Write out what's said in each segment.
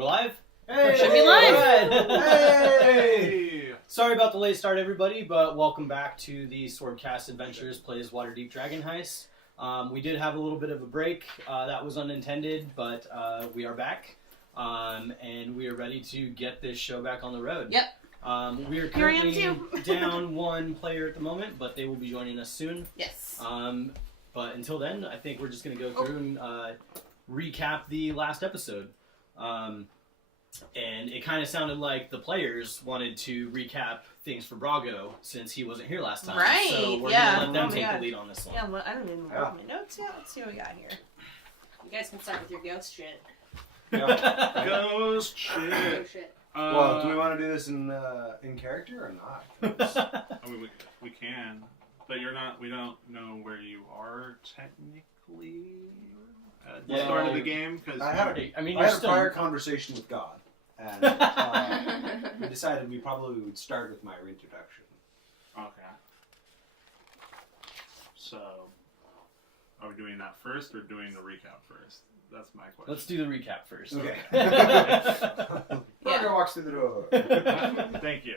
We're live? Hey! Should be live! Hey! Sorry about the late start, everybody, but welcome back to the Swordcast Adventures Plays Waterdeep Dragon Heist. We did have a little bit of a break. That was unintended, but we are back. And we are ready to get this show back on the road. Yep. We are currently down one player at the moment, but they will be joining us soon. Yes. But until then, I think we're just going to go through and recap the last episode. And it kind of sounded like the players wanted to recap things for Brago since he wasn't here last time. Right, So we're yeah. going to let them Oh, take yeah. the lead on this one. Yeah, well, I don't even know my notes yet. Let's see what we got here. You guys can start with your ghost shit. Yeah. Ghost shit. Oh, shit. Well, do we want to do this in character or not? I mean, we can, but you're not. We don't know where you are technically at the start of the game because I had I mean, I had a prior conversation with God, and we decided we probably would start with my introduction. Okay. So, are we doing that first or doing the recap first? That's my question. Let's do the recap first. Okay. Yeah. walks through the door. Thank you.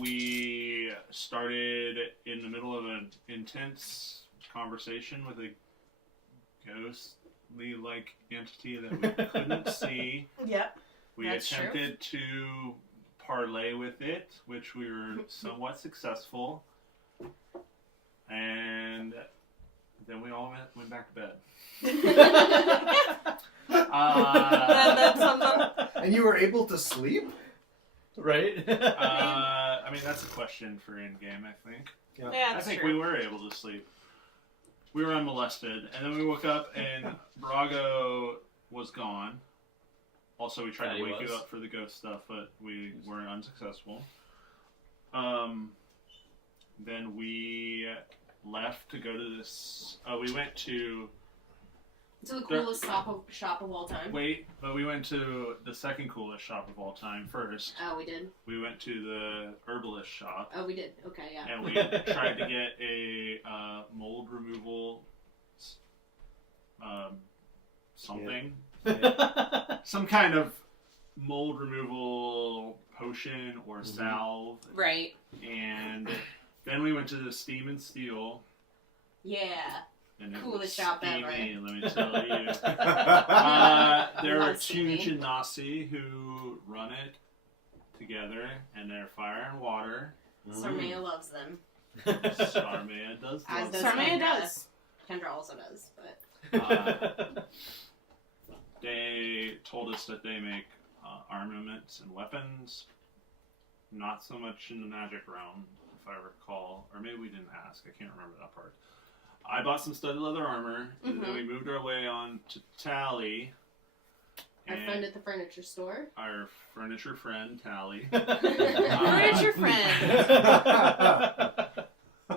We started in the middle of an intense conversation with a ghostly-like entity that we couldn't see. Yep. We That's attempted to parlay with it, which we were somewhat successful. And then we all went back to bed. And you were able to sleep? Right? I mean, that's a question for in-game, I think. Yeah, I that's think true. we were able to sleep. We were unmolested, and then we woke up and Brago was gone. Also, we tried That to he wake was. you up for the ghost stuff, but we were unsuccessful. Then we left to go to this. We went to. To the coolest shop of all time. But we went to the second coolest shop of all time first. Oh, we did? We went to the herbalist shop. Oh, we did. Okay, yeah. And we tried to get a mold removal something. Some kind of mold removal potion or salve. Right. And then we went to the Steam and Steel. Yeah. And it Coolest was shop ever. steamy, let me tell you. There are two Genasi who run it together, and they're fire and water. Sarmea loves them. Sarmea does As love does them. Sarmea does. Kendra also does, but... They told us that they make armaments and weapons. Not so much in the magic realm, if I recall. Or maybe we didn't ask. I can't remember that part. I bought some studded leather armor, and then we moved our way on to Tally. Our friend at the furniture store. Our furniture friend, Tally. Furniture friend.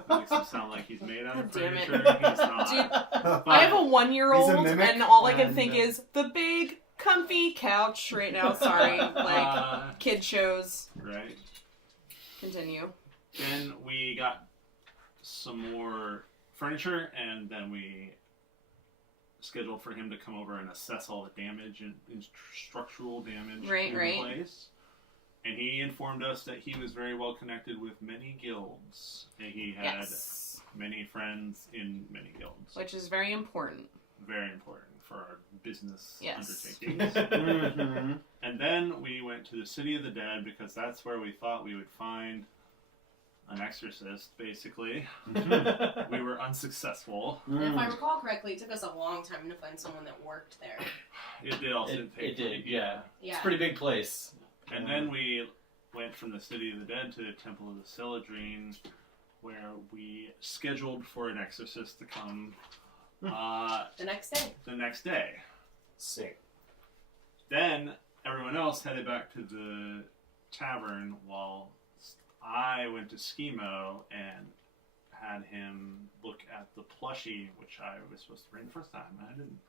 Makes him sound like he's made out of Damn it. furniture. He's not. Dude, But I have a 1-year-old, He's a mimic, and all I can and, think is the big, comfy couch right now. Sorry, like kid shows. right. Continue. Then we got some more furniture, and then we scheduled for him to come over and assess all the damage and structural damage Right, in right. place. And he informed us that he was very well connected with many guilds, and he had Yes. many friends in many guilds. Which is very important. Very important for our business Yes. undertakings. And then we went to the City of the Dead because that's where we thought we would find an exorcist, basically. We were unsuccessful. And if I recall correctly, it took us a long time to find someone that worked there. It did also It take did, yeah. Yeah. It's a pretty big place. And then we went from the City of the Dead to the Temple of the Celadrine, where we scheduled for an exorcist to come The next day. the next day. Sick. Then everyone else headed back to the tavern while I went to Schemo and had him look at the plushie, which I was supposed to bring the first time, and I didn't.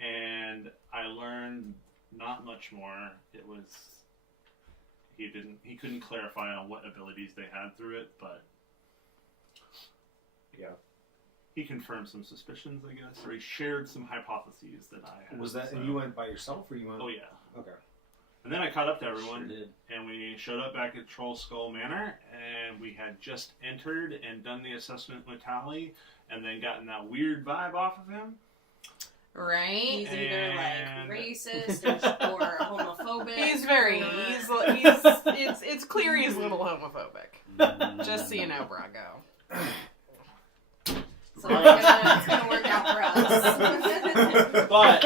And I learned not much more. It was he couldn't clarify on what abilities they had through it, but Yeah. he confirmed some suspicions, I guess, or he shared some hypotheses that I had. Was that, so. and you went by yourself, or you went? Oh yeah. Okay. And then I caught up to everyone, Sure did. and we showed up back at Troll Skull Manor, and we had just entered and done the assessment with Tally, and then gotten that weird vibe off of him. Right? He's either And- like racist or homophobic. He's very. or- It's clear he's a little homophobic. Just so you know, Brago. So it's gonna work out for us. But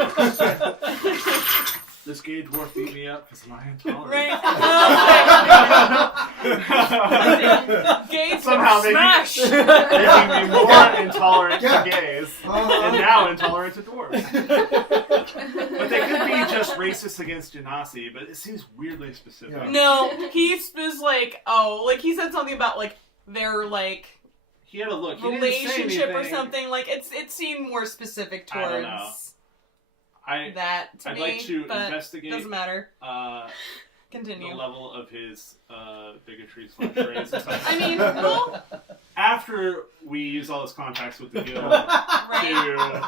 This gay dwarf beat me up because of my intolerance. Right? Gays Somehow they smash! making me more intolerant Yeah. to gays, and now intolerant to dwarves. But they could be just racist against Genasi, but it seems weirdly specific. Yeah. No, he was like, he said something about like their like He had a look. He didn't say relationship or anything. something. Like it seemed more specific I don't towards know. that to I'd me. like to but investigate doesn't matter. the Continue. level of his bigotry / racism. I mean, well, After we use all his contacts with the guild right. to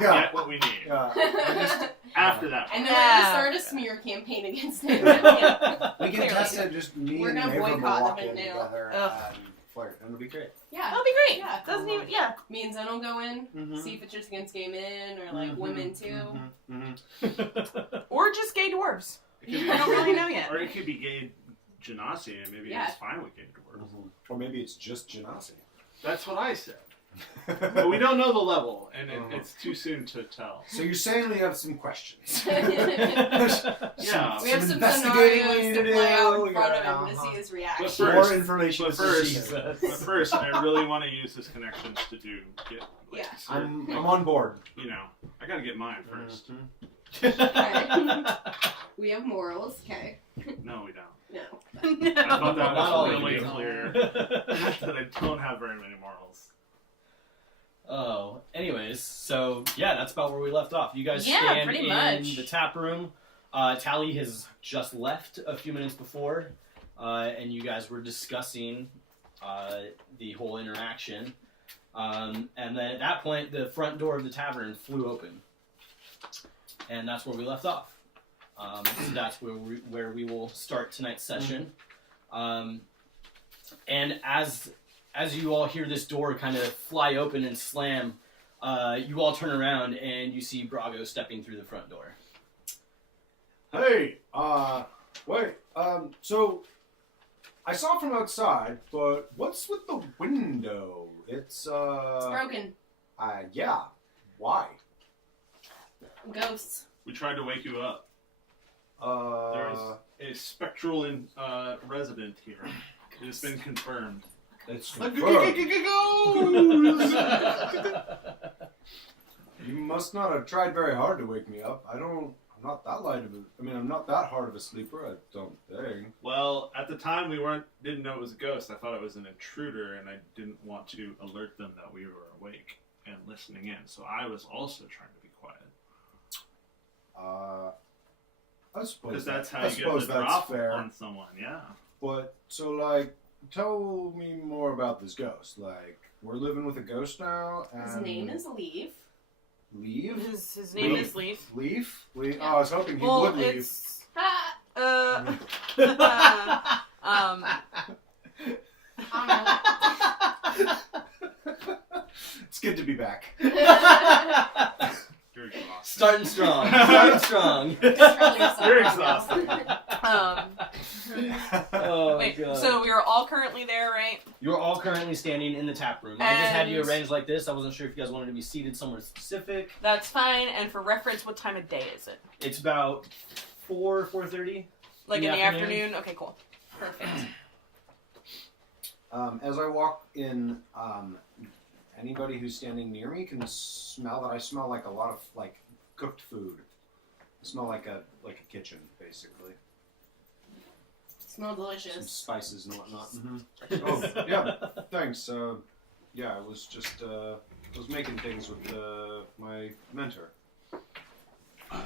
Yeah. get what we need. Yeah. After that. And part. then we're gonna start a smear campaign against him. Yeah. We can Clearly. test it. Just me We're and gonna Abram will boycott walk them in now. together Ugh. and flirt, and it'll be great. That'll be great. Yeah. Doesn't even. Yeah. Me and Zen will go in, Mhm. see if it's just against gay men or like women too. Or just gay dwarves. It could be- I don't really know yet. Or it could be gay Genasi, and maybe Yeah. he's fine with gay dwarves. Or maybe it's just Genasi. That's what I said. But we don't know the level, and it's too soon to tell. So you're saying we have some questions. Yeah. We have some investigating scenarios we need to to play out do. in front of Yeah, him to see his But reaction. first- More information. But is first, Jesus. but first, I really want to use his connections to get like, Yeah. I'm on board. you know, I gotta get mine first. Okay. We have morals, okay? No, we don't. No. I thought that Not all was of really you. clear that I don't have very many morals. Oh, anyways, so yeah, that's about where we left off. You guys Yeah, stand pretty in much. the tap room. Tally has just left a few minutes before, and you guys were discussing the whole interaction. And then at that point, the front door of the tavern flew open, and that's where we left off. So that's where we will start tonight's session. And as you all hear this door kind of fly open and slam, you all turn around and you see Brago stepping through the front door. Hey, wait, so I saw from outside, but what's with the window? It's broken. Yeah. Why? Ghosts. We tried to wake you up. There's a spectral resident here. It has been confirmed. It's Goes! You must not have tried very hard to wake me up. I'm not that light of a. I mean, I'm not that hard of a sleeper. I don't think. Well, at the time we didn't know it was a ghost. I thought it was an intruder, and I didn't want to alert them that we were awake and listening in. So I was also trying to be quiet. I suppose Because that's how I you get suppose the that's drop fair. on someone, yeah. But so, like, tell me more about this ghost. Like, we're living with a ghost now, and His name is Leave. Leave. His name is Leaf. Leaf. Leaf. Yeah. Oh, I was hoping he Well, would leave. it's Ah, It's good to be back. You're exhausted. Starting strong. Starting strong. You're exhausted. Oh, Wait, God. so we are all currently there, right? You're all currently standing in the tap room. I just had you And- arranged like this. I wasn't sure if you guys wanted to be seated somewhere specific. That's fine. And for reference, what time of day is it? It's about 4:30. Like In in the the afternoon? afternoon? Okay, cool. Perfect. As I walk in, anybody who's standing near me can smell that I smell like a lot of like cooked food. I smell like a kitchen, basically. Smell Some delicious. spices and whatnot. Oh yeah, thanks. Yeah, I was just I was making things with my mentor. Did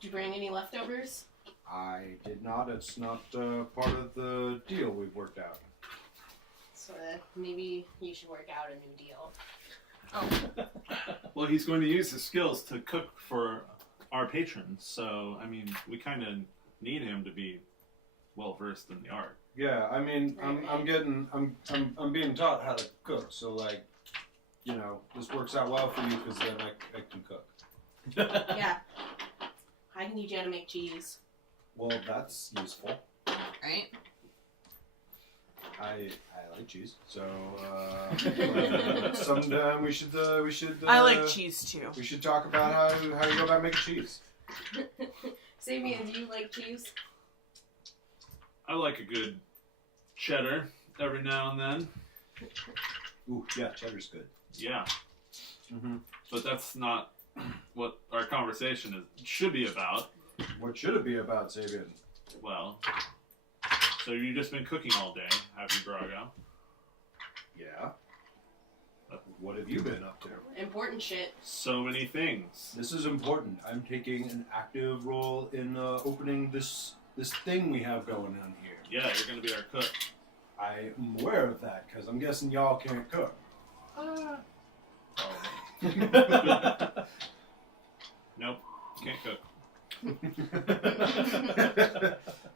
you bring any leftovers? I did not. It's not part of the deal we've worked out. So maybe you should work out a new deal. Oh. Well, he's going to use his skills to cook for our patrons. So, I mean, we kind of need him to be well versed in the art. Yeah, I mean, Right. I'm being taught how to cook, so like, you know, this works out well for you because then I can cook. Yeah. I can teach you how to make cheese. Well, that's useful. Right? I like cheese, so sometime we should I like cheese too. We should talk about how you go about making cheese. Sabian, do you like cheese? I like a good cheddar every now and then. Ooh, yeah, cheddar's good. Yeah, Mm-hmm. but that's not what our conversation should be about. What should it be about, Sabian? Well, so you've just been cooking all day, have you, Brago? Yeah. What have you been up to? Important shit. So many things. This is important. I'm taking an active role in opening this thing we have going on here. Yeah, you're gonna be our cook. I'm aware of that because I'm guessing y'all can't cook. Nope, can't cook.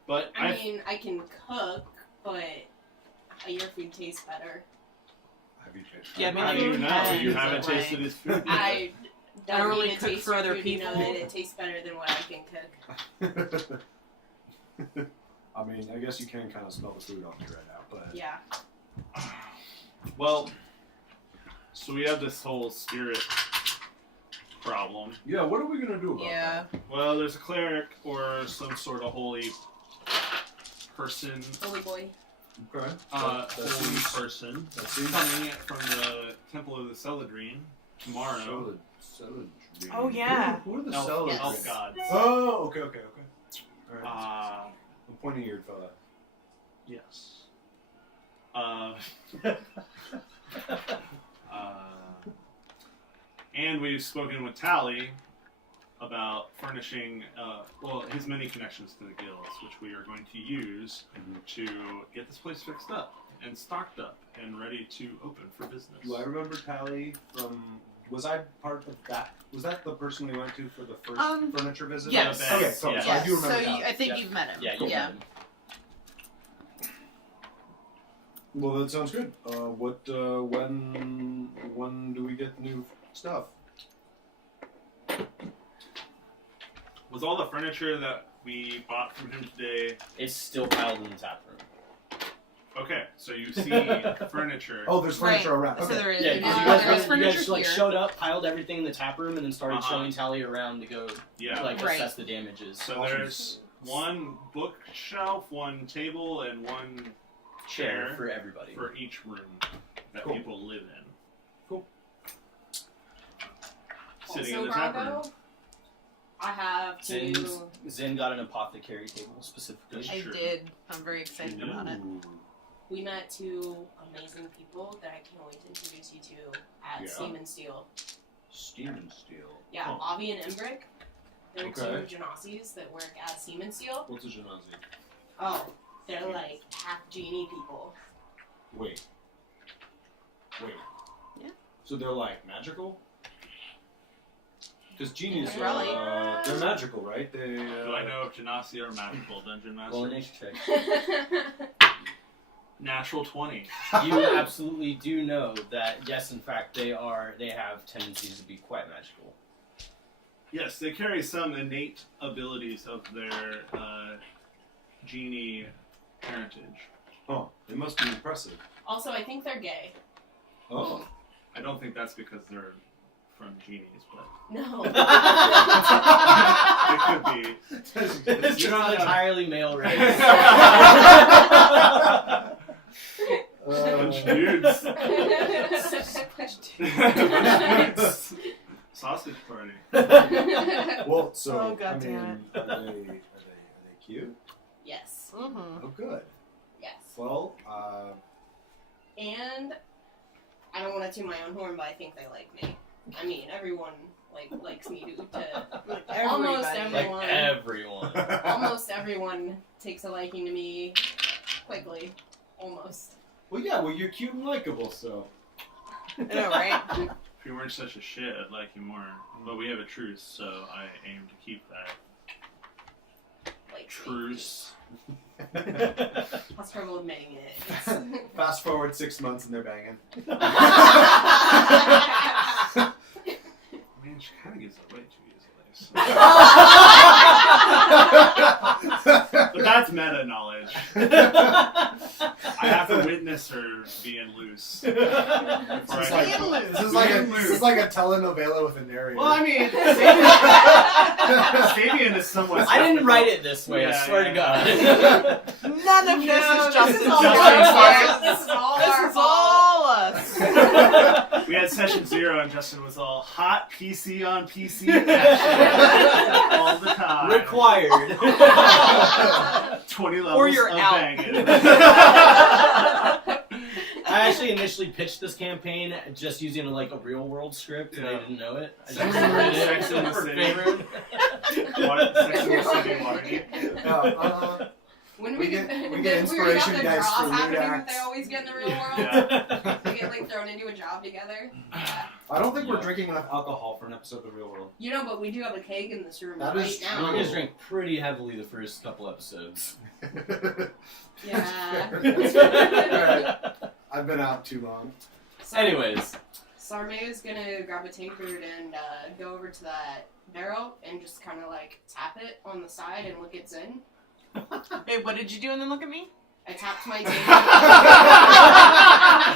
But I mean, I can cook, but your food tastes better. Have you tasted? Yeah, it? how do you know? Depends, You haven't like- tasted his food yet. I don't really need to cook taste for your other food to know people. that it tastes better than what I can cook. I mean, I guess you can kind of smell the food off me right now, but Yeah. Well, so we have this whole spirit problem. yeah. What are we gonna do about Yeah. Well, there's a cleric or some sort of holy person, Holy boy. that? Okay. holy seems- person that seems coming from the Temple of the Celadrine tomorrow. Solid. Oh, yeah. Who are the Elf, Celadrine? Yes. elf gods. Oh, okay. All right. Uh, The pointy-eared fella. yes. And we've spoken with Tally about furnishing, his many connections to the guilds, which we are going to use to get this place fixed up and stocked up and ready to open for business. Do I remember Tally from? Was I part of that? Was that the person we went to for the first furniture visit? Yes. Okay, cool. Yes. So I do So remember Tally. I think Yeah. you've met him. Yeah, Yeah. Well, that sounds good. When do we get new stuff? Was all the furniture that we bought from him today? It's still piled in the tap room. Okay, so you see furniture. Oh, there's furniture Right. around. So Okay. there is. Yeah, there because is you guys, you furniture guys like here. showed up, piled everything in the tap room, and then started Uh-huh. showing Tally around to go Yeah. like Right. assess the damages. So there's one bookshelf, one table, and one Chair chair for everybody. for each room that Cool. people live in. Cool. Sitting Also, in the tap room. Bravo, I have to. Zen got an apothecary table specifically. That's I true. did. I'm very excited about it. Ooh. We met two amazing people that I can't wait to introduce you to at Yeah. Steam and Steel. Steam and steel. Yeah, Cool. Avi and Embrick. They're Okay. two Genasi's that work at Steam and Steel. What's a Genasi? Oh, they're like half genie people. Wait. Yeah. So they're like magical? Because genies Yeah. are they're magical, right? They. Do I know if Genasi are magical dungeon Roll a masters? nature check. Natural 20. You absolutely do know that yes, in fact, they have tendencies to be quite magical. Yes, they carry some innate abilities of their genie heritage. Oh, they must be impressive. Also, I think they're gay. Oh. I don't think that's because they're from genies, but No. it could be. It's You're not an entirely male race. Bunch of dudes. Sausage party. Well, so Oh, God I mean, damn are they cute? Yes. Mm-hmm. Oh, good. Yes. Well, And I don't want to toot my own horn, but I think they like me. I mean, everyone likes me to almost Everybody. Like everyone. everyone. Almost everyone takes a liking to me quickly. Almost. well, yeah. Well, you're cute and likable, so. I know, right? If you weren't such a shit, I'd like you more. But we have a truce, so I aim to keep that Like truce. I'll struggle admitting it. Fast forward 6 months and they're banging. Man, she kind of gives it away too easily. But that's meta knowledge. I have to witness her being loose. This is like a telenovela with a narrator. Well, I mean, Fabian is somewhat. I didn't write it this way. I swear to God. None of this is Justin's all fault. This is all This our is fault. all us. We had session 0 and Justin was all hot PC on PC action all the time. Required. 20 levels Or you're of out. banging. I actually initially pitched this campaign just using like a real world script, and I didn't know it. I just remembered it. Sex in the for City. Faerun. Sex in the City, Waterdeep. When We get inspiration the dice draws for happening lead that acts. they always get in the real world. Yeah. They get like thrown into a job together. Yeah. I don't think we're drinking enough alcohol for an episode of The Real World. You know, but we do have a keg in this room That right is now. You guys drank pretty heavily the first couple episodes. Yeah. I've been out too long. So, Anyways, Sarmeo's gonna grab a tankard and go over to that barrel and just kind of like tap it on the side and look it's in. Wait, what did you do and then look at me? I tapped my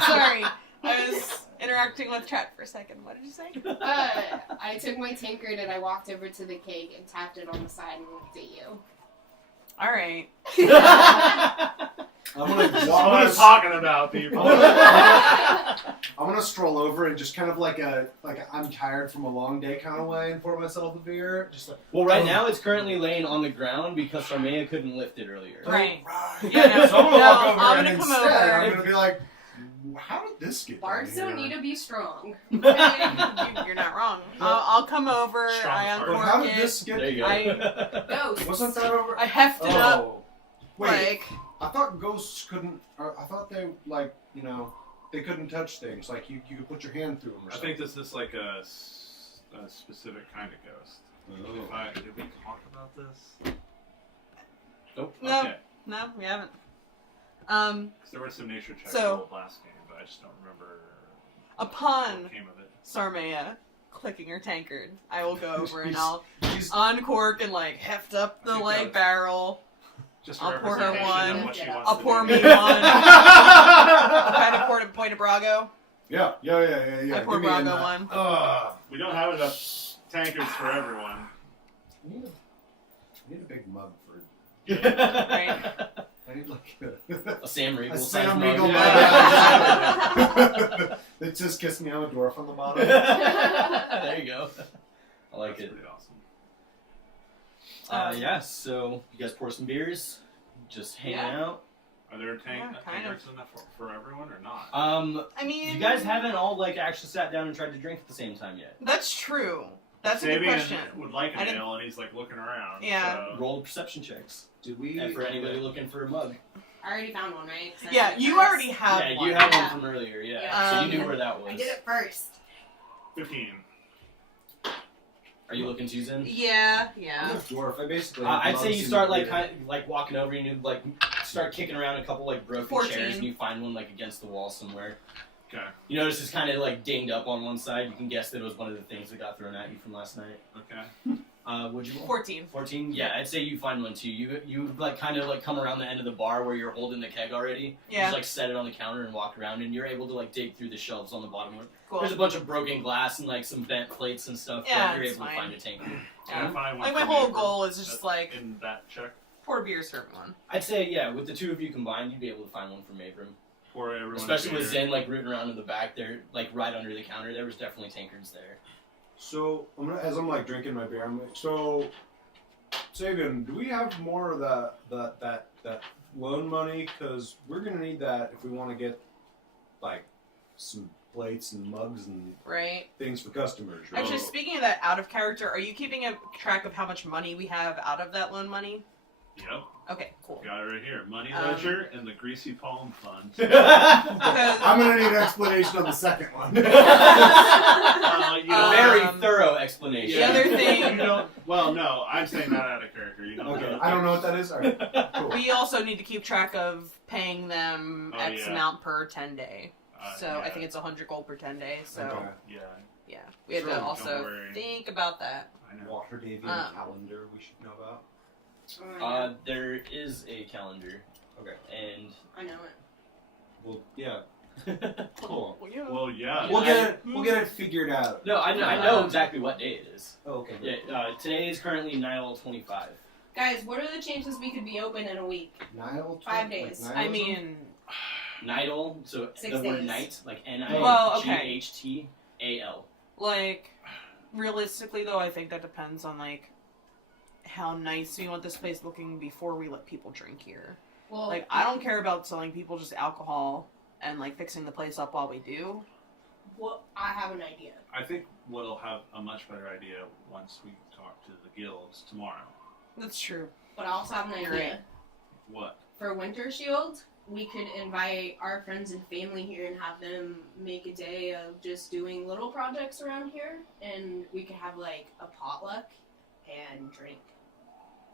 Sorry. I was interacting with chat for a second. What did you say? I took my tankard and I walked over to the cake and tapped it on the side and looked at you. Alright. I'm gonna That's what I'm talking about, people. I'm gonna stroll over and just kind of like I'm tired from a long day kind of way and pour myself a beer. Just like, well, right now it's currently laying on the ground because Sarmea couldn't lift it earlier. Right. Right. Yeah, no, So I'm gonna no, walk over I'm and gonna come instead over. I'm gonna be like, how did this get Bards down don't here? need to be strong. You're not wrong. I'll come over. Strong I heart. But uncork how did it. this get? There you go. Ghosts. Wasn't that over? I heft it up. Oh, wait. Like, I thought ghosts couldn't. Or I thought they they couldn't touch things. Like you could put your hand through them or I something. think this is like a specific kind of ghost. Did we talk about this? Nope. no, Okay. no, we haven't. 'Cause there were some nature checks So- rolled last game, but I just don't remember Upon what came of it. Sarmea clicking her tankard, I will go over and I'll She's- uncork and like heft up the I think like that's- barrel. Just I'll pour her representation one. of what she wants I'll to pour do. me one. I kind of poured a point of Brago. Yeah. I pour Give me a Brago nut. one. We don't have enough tankards for everyone. I need a big mug for. Right. I need like A Sam Riegel a size Sam mug. Riegel mug. Yeah. It says "Kiss me, I'm a dwarf" on the bottom. There you go. I like That's it. pretty awesome. Yeah, so you guys pour some beers, just hanging Yeah. out. Are there Yeah, kind tankards enough for everyone or not? I mean, You guys haven't all like actually sat down and tried to drink at the same time yet. That's true. That's a good Fabian question. would like I an didn't- ale, and he's like looking around. Yeah. So. Roll perception checks. Did we? And for anybody looking for a mug. I already found one, right? 'Cause I Yeah, did it you first. already have Yeah, one. you had Yeah. one from earlier, yeah. Yeah. So you knew where that was. I did it first. 15. Are you looking, Susan? Yeah. I'm a dwarf. I basically. I'd have say you mugs start in like beer. kind of, like walking over and you like start kicking around a couple like broken 14. chairs and you find one like against the wall somewhere. Okay. You notice it's kind of like dinged up on one side. You can guess that it was one of the things that got thrown at you from last night. Okay. What'd you roll? 14. 14? Yeah, I'd say you find one too. You like kind of like come around the end of the bar where you're holding the keg already. You Yeah. just like set it on the counter and walk around and you're able to like dig through the shelves on the bottom. Cool. There's a bunch of broken glass and like some bent plates and stuff. Yeah, but you're it's able fine. to find a tank. Can I find one Like my for whole me goal is for- just like in that check pour beers for everyone. I'd say yeah, with the two of you combined, you'd be able to find one from Abram. for everyone. Especially with beer. Zen like rooting around in the back there, like right under the counter. There was definitely tankards there. So as I'm like drinking my beer, I'm like, so Sabian, do we have more of that loan money? Because we're gonna need that if we want to get like some plates and mugs and Right. things for customers. Right? Actually, speaking of that out of character, are you keeping a track of how much money we have out of that loan money? Yep. Okay, cool. Got it right here. Money ledger and the greasy palm fund. I'm gonna need an explanation on the second one. Very thorough explanation. The other thing. You don't. Well, no, I'm saying that out of character. You don't. Okay, know. I don't know what that is. All right, cool. We also need to keep track of paying them Oh, X yeah. amount per 10 day. So yeah. I think it's 100 gold per 10 day. So Okay. Yeah, we have Sure, to don't also worry. think about that. I know. Waterdeep calendar we should know about. There is a calendar. Okay. And I know it. Well, yeah. Cool. Well, yeah. We'll get it figured out. no, I know exactly what day it is. Oh, okay. Yeah, today is currently Nile 25. Guys, what are the chances we could be open in a week? Nile. 5 days. Like I Nihilism? mean, Nidal, so 6 the word days. night, like Well, okay. Nighthtal. like, realistically though, I think that depends on, like, how nice we want this place looking before we let people drink here. Well, Like, I don't care about selling people just alcohol and, like, fixing the place up while we do. Well, I have an idea. I think we'll have a much better idea once we talk to the guilds tomorrow. That's true. But I also have an You're idea. right. What? For Winter Shield, we could invite our friends and family here and have them make a day of just doing little projects around here. And we could have, like, a potluck and drink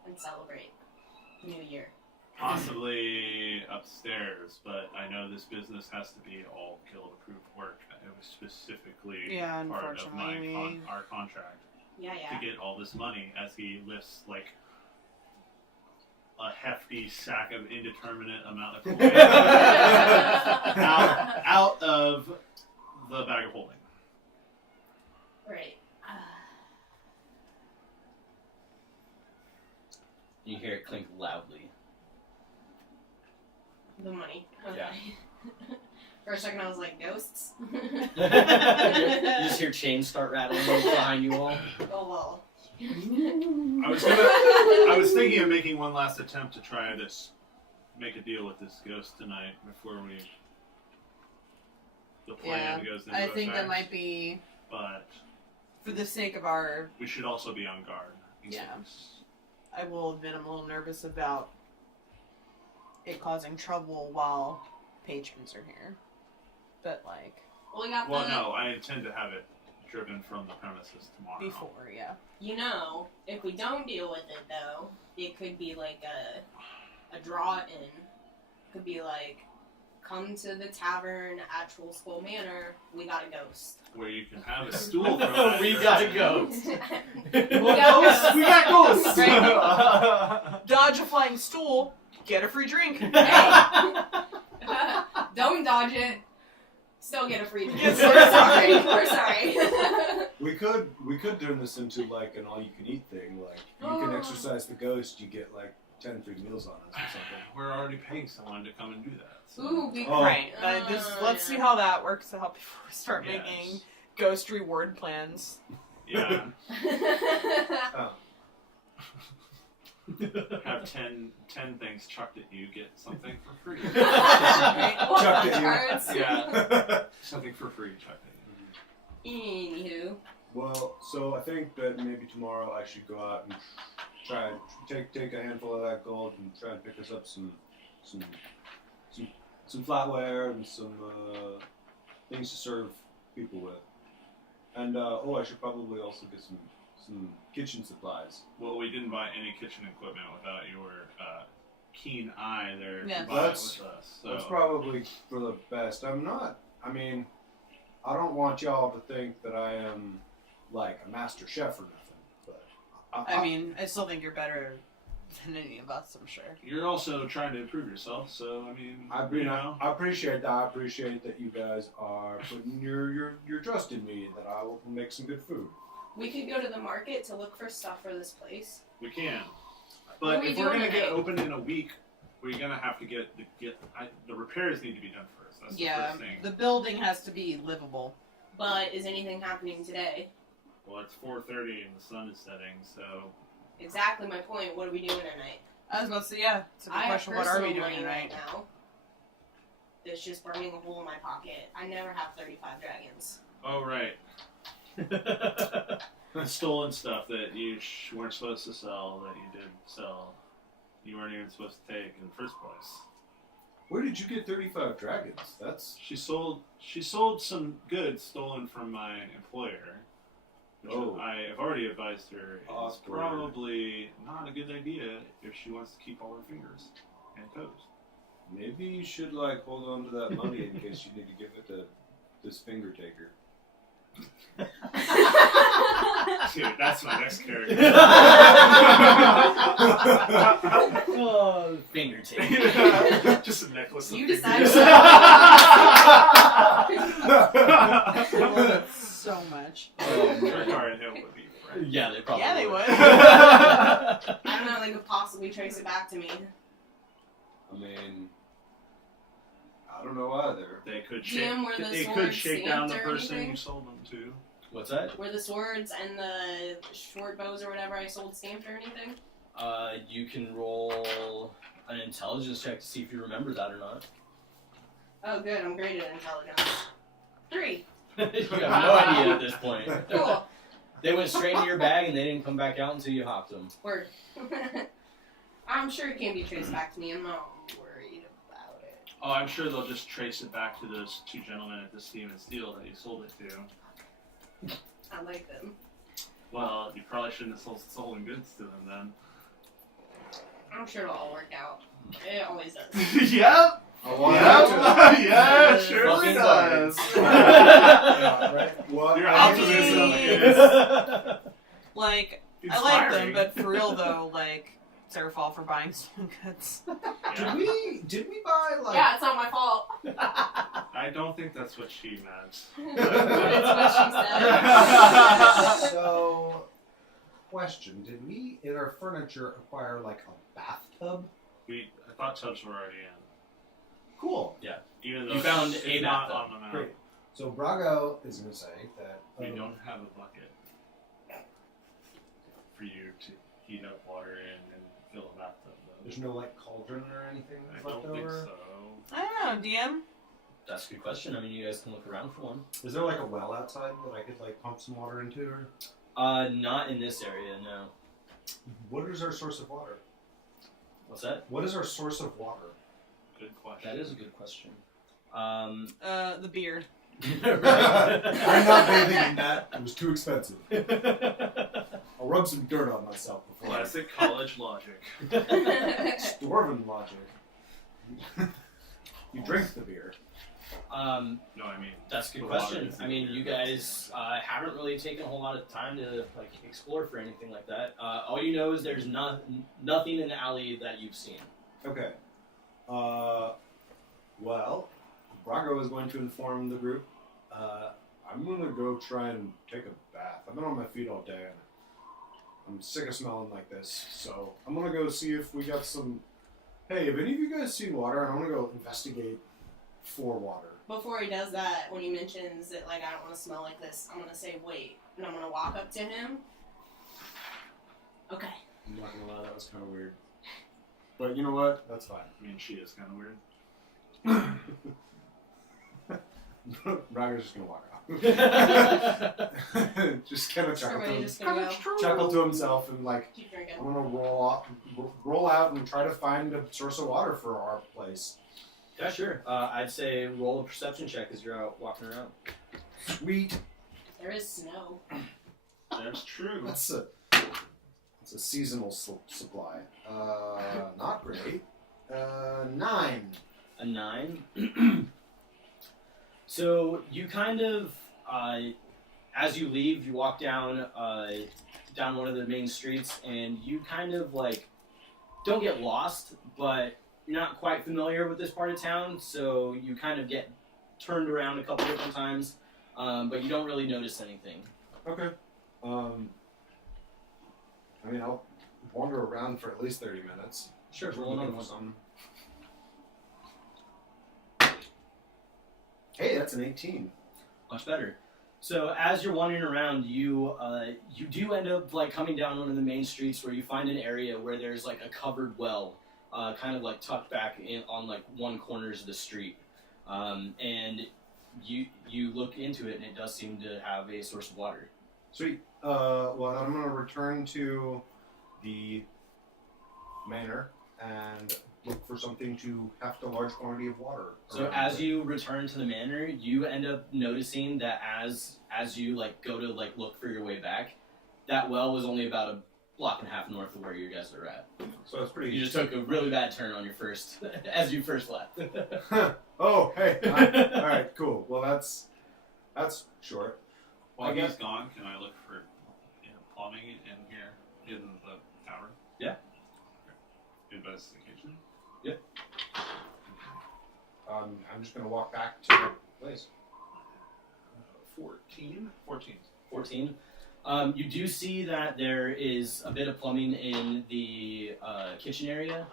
and celebrate the new year. Possibly upstairs, but I know this business has to be all guild-approved work. It was specifically Yeah, part of my unfortunately, our contract Yeah. to get all this money as he lifts like a hefty sack of indeterminate amount of coin out of the bag of holding. Right. You hear it clink loudly. The money. Okay. Yeah. For a second, I was like, ghosts? You just hear chains start rattling behind you all. Oh, well. I was thinking of making one last attempt to try to make a deal with this ghost tonight before the plan goes into I think that effect. might be, But for the sake of our, we should also be on guard. in Yeah. case. I will admit I'm a little nervous about it causing trouble while patrons are here. But, like, Well, we got Well, the... no, I intend to have it driven from the premises tomorrow. before, yeah. You know, if we don't deal with it, though, it could be like a draw-in. Could be like, come to the tavern at Troll Skull Manor, we got a ghost. Where you can have a stool from that We person. got a ghost. We got ghosts. Dodge a flying stool, get a free drink. Don't dodge it. Still get a free drink. Yes, We're sorry. We're sorry. We could turn this into like an all-you-can-eat thing. Like you can exercise the ghost, you get like 10 free meals on us or something. We're already paying someone to come and do that. So. Ooh, we Oh. Right. Let's see how that works out before we start Yes. making ghost reward plans. Yeah. Oh. Have 10 things chucked at you, get something for free. Chucked at you. Cards. Yeah. Something for free chucked at you. Anywho. Well, so I think that maybe tomorrow I should go out and try and take a handful of that gold and try and pick us up some flatware and some things to serve people with. And I should probably also get some kitchen supplies. Well, we didn't buy any kitchen equipment without your keen eye there to Yes. buy it That's- with us. So. That's probably for the best. I don't want y'all to think that I am like a master chef or nothing, but I mean, I still think you're better than any of us, I'm sure. You're also trying to improve yourself, so you I know. appreciate that. I appreciate that you guys are putting your trust in me that I will make some good food. We could go to the market to look for stuff for this place. We can. What are But we if we're doing going to get tonight? open in a week, we're going to have to get the repairs need to be done first. That's the Yeah, first thing. the building has to be livable. But is anything happening today? Well, it's 4:30 and the sun is setting, so Exactly my point. What are we doing tonight? I was about to say, yeah, it's a good I have question. What are we personal doing money right tonight? now. It's just burning a hole in my pocket. I never have 35 dragons. oh right. Stolen stuff that you weren't supposed to sell that you did sell. you weren't even supposed to take in the first place. Where did you get 35 dragons? That's She sold some goods stolen from my employer. Which I have already advised her is Awkward. probably not a good idea if she wants to keep all her fingers and toes. maybe you should like hold on to that money in case you need to give it to this finger taker. Dude, that's my next character. Oh, finger tape. Just a necklace. You of decide. fingers. I love it so much. Drakkar and him would be friends. Yeah, they probably Yeah, they would. I don't know. They could possibly trace it back to me. I mean, I don't know either. They could Jim, were the they could swords shake down the stamped or person anything? you sold them to. What's that? Were the swords and the short bows or whatever I sold stamped or anything? You can roll an intelligence check to see if you remember that or not. Oh, good. I'm great at intelligence. 3. You have no idea at this point. Cool. They went straight into your bag and they didn't come back out until you hopped them. Word. I'm sure it can be traced back to me. I'm not worried about it. Oh, I'm sure they'll just trace it back to those two gentlemen at the Steam and Steel that you sold it to. I like them. Well, you probably shouldn't have stolen goods to them then. I'm sure it'll all work out. It always does. Yep. Oh, well, Yeah, surely Fucking does. yeah, right. What? Your I optimism think is Like, I like them, inspiring. but for real though, like, it's their fault for buying stolen goods. Yeah. Did we buy like? Yeah, it's not my fault. I don't think that's what she meant. That's what she said. So, question: did we in our furniture acquire like a bathtub? I thought tubs were already in. Cool. Even though You found it's a not bathtub. on the map. Great. So Brago is going to say that We don't have a bucket for you to heat up water in and fill a bathtub. Though. there's no like cauldron or anything I left don't think over. so. I don't know, DM. That's a good question. I mean, you guys can look around for one. Is there like a well outside that I could like pump some water into? Or Not in this area, no. what is our source of water? What's that? What is our source of water? Good question. That is a good question. The beer. I'm not bathing in that. It was too expensive. I'll rub some dirt on myself before. Classic college logic. Dwarven logic. You drink the beer. No, I mean That's a good the question. water is I mean, the you beer. guys haven't really taken a whole lot of time to like explore for anything like that. All you know is there's nothing in the alley that you've seen. Okay. Well, Brago is going to inform the group. I'm going to go try and take a bath. I've been on my feet all day and I'm sick of smelling like this. So I'm going to go see if we got some... Hey, have any of you guys seen water? And I'm going to go investigate for water. Before he does that, when he mentions that, like, I don't want to smell like this, I'm going to say, wait. And I'm going to walk up to him. Okay. I'm not going to lie, that was kind of weird. But you know what? That's fine. I mean, she is kind of weird. Brago's just going to walk off. Just kind of chuckle to, Everybody just going to go, chuckle to himself and like, keep drinking. I'm gonna roll out and try to find a source of water for our place. Yeah, sure. I'd say roll a perception check as you're out walking around. Sweet. There is snow. That's true. That's a seasonal supply. Not great. 9. A 9. So you kind of, as you leave, you walk down one of the main streets, and you kind of like don't get lost, but you're not quite familiar with this part of town, so you kind of get turned around a couple different times, but you don't really notice anything. Okay. I mean, I'll wander around for at least 30 minutes. Sure, roll another one. Something. Hey, that's an 18. Much better. So as you're wandering around, you do end up like coming down one of the main streets where you find an area where there's like a covered well, kind of like tucked back in on like one corners of the street, and you look into it and it does seem to have a source of water. Sweet. Well, I'm going to return to the manor and look for something to heft a large quantity of water. So as you return to the manor, you end up noticing that as you like go to like look for your way back, that well was only about a block and a half north of where you guys are at. So it's pretty. You just took a really bad turn on your first as you first left. Oh, hey. All right, cool. Well, that's short. While I he's guess- gone, can I look for plumbing in here in the tower? Yeah. Investigation. I'm just gonna walk back to the place. 14. 14. You do see that there is a bit of plumbing in the kitchen area.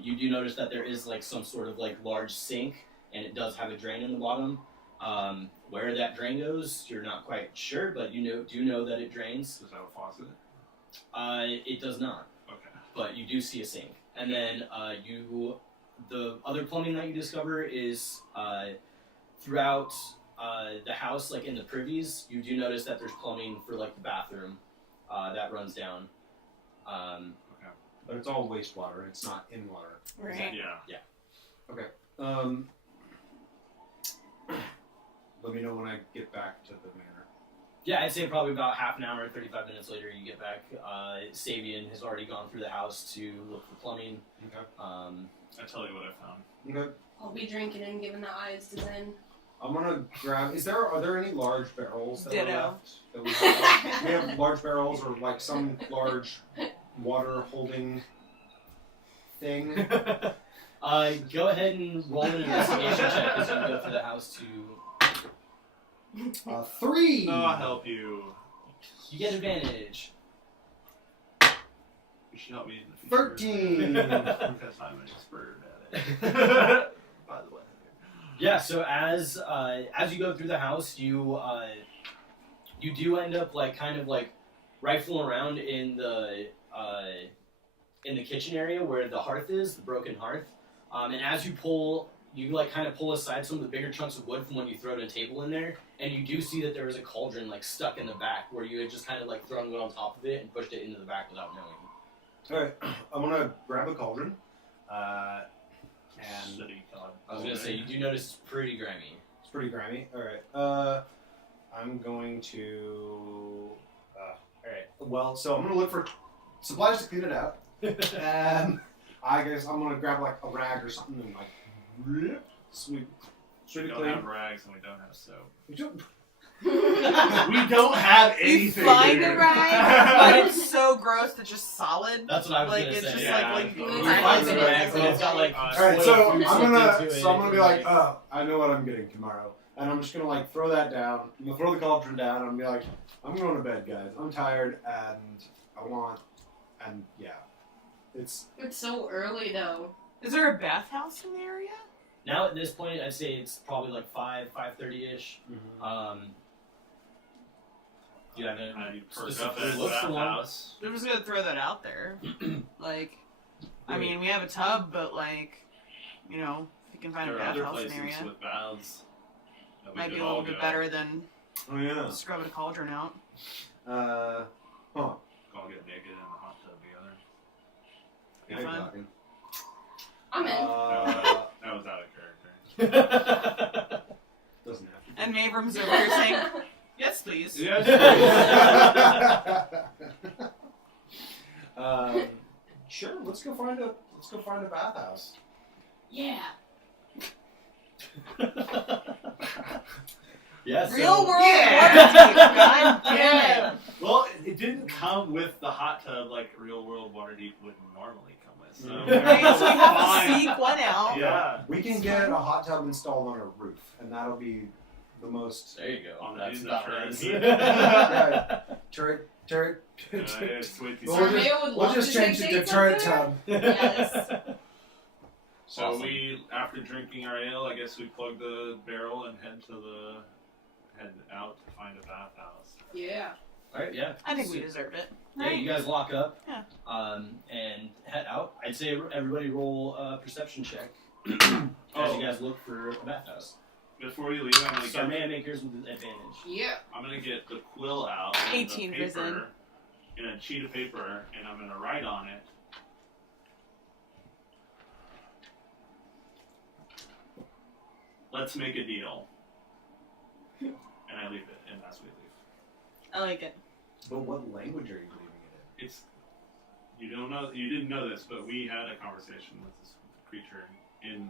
You do notice that there is like some sort of like large sink, and it does have a drain in the bottom. Where that drain goes, you're not quite sure, but you do know that it drains. Does that have a faucet? It does not, Okay. but you do see a sink. And then the other plumbing that you discover is throughout the house, like in the privies, you do notice that there's plumbing for like the bathroom that runs down. But it's all wastewater. It's not in water. Right. Yeah. Let me know when I get back to the manor. Yeah, I'd say probably about half an hour, 35 minutes later, you get back. Sabian has already gone through the house to look for plumbing. Okay. I tell you what I found. Okay. I'll be drinking and giving the eyes to Zen. I'm gonna grab. Are there any large barrels that are Ditto. left? That we have? We have large barrels or like some large water holding thing. Go ahead and roll an investigation check as you go through the house to... 3. No, I'll help you. You get advantage. You should help me in the future. 13. Because I'm an expert at it. By the way. Yeah, so as you go through the house, you do end up like kind of like rifling around in the kitchen area where the hearth is, the broken hearth. And as you like kind of pull aside some of the bigger chunks of wood from when you throw a table in there, and you do see that there is a cauldron like stuck in the back where you had just kind of like thrown wood on top of it and pushed it into the back without knowing. Alright, I'm gonna grab a cauldron. And City God. I was gonna say you do notice it's pretty grimy. it's pretty grimy. Alright. I'm going to. Alright. Well, so I'm gonna look for supplies to clean it out. I guess I'm gonna grab like a rag or something and like sweep We it don't clean. have rags and we don't have soap. We don't- We don't have You anything. find dude. a rag, but it's so gross that just solid. That's what I was Like gonna it's say. just Yeah. like You You find some it. rags and it's got like Alright, oil so food I'm soaked gonna into it, be like, and, oh, I know what I'm getting tomorrow, and I'm just gonna like throw that down. I'm gonna throw the cauldron down, and I'm gonna be like, I'm going to bed, guys. I'm tired, and yeah, it's It's so early though. Is there a bathhouse in the area? Now at this point, I'd say it's probably like 5:30ish. You have a I perk up specifically at look that for one. house. I'm just gonna throw that out there. Like, I mean, we have a tub, but like, you know, if you can find a There are other bathhouse in places the area, with baths. that we might be could a all little bit go. better than oh yeah. scrubbing a cauldron out. Huh. All get naked in the hot tub together. Be Hey, fun. talking. I'm in. That was out of character. Doesn't have to. And Mavram's over here saying, "Yes, please." Yes. Sure. Let's go find a bathhouse. Yeah. Yeah, so, Real world Yeah. Waterdeep, God damn it. Well, it didn't come with the hot tub like real world Waterdeep would normally come with. So, Right, so we have to Fine. seek one out. Yeah. We can get a hot tub installed on a roof, and that'll be the most there you go. On That's the about turret. right. turret. It's way too We'll Sarmeo just- would We'll love just to change it to dictate turret something. tub. Yes. So Awesome. we, after drinking our ale, I guess we plug the barrel and head out to find a bathhouse. Yeah. Alright, yeah. I think we deserved it. Yeah, Right? you guys lock up Yeah. and head out. I'd say everybody roll a perception check as you guys look for a bathhouse. Before we leave, Sarmea makers with advantage. Yeah. I'm gonna get the quill out, and 18 the prison. paper, in a sheet of paper, and I'm gonna write on it let's make a deal. And I leave it, and as we leave. I like it. But what language are you leaving it It's you didn't know this, but we had a conversation with this creature in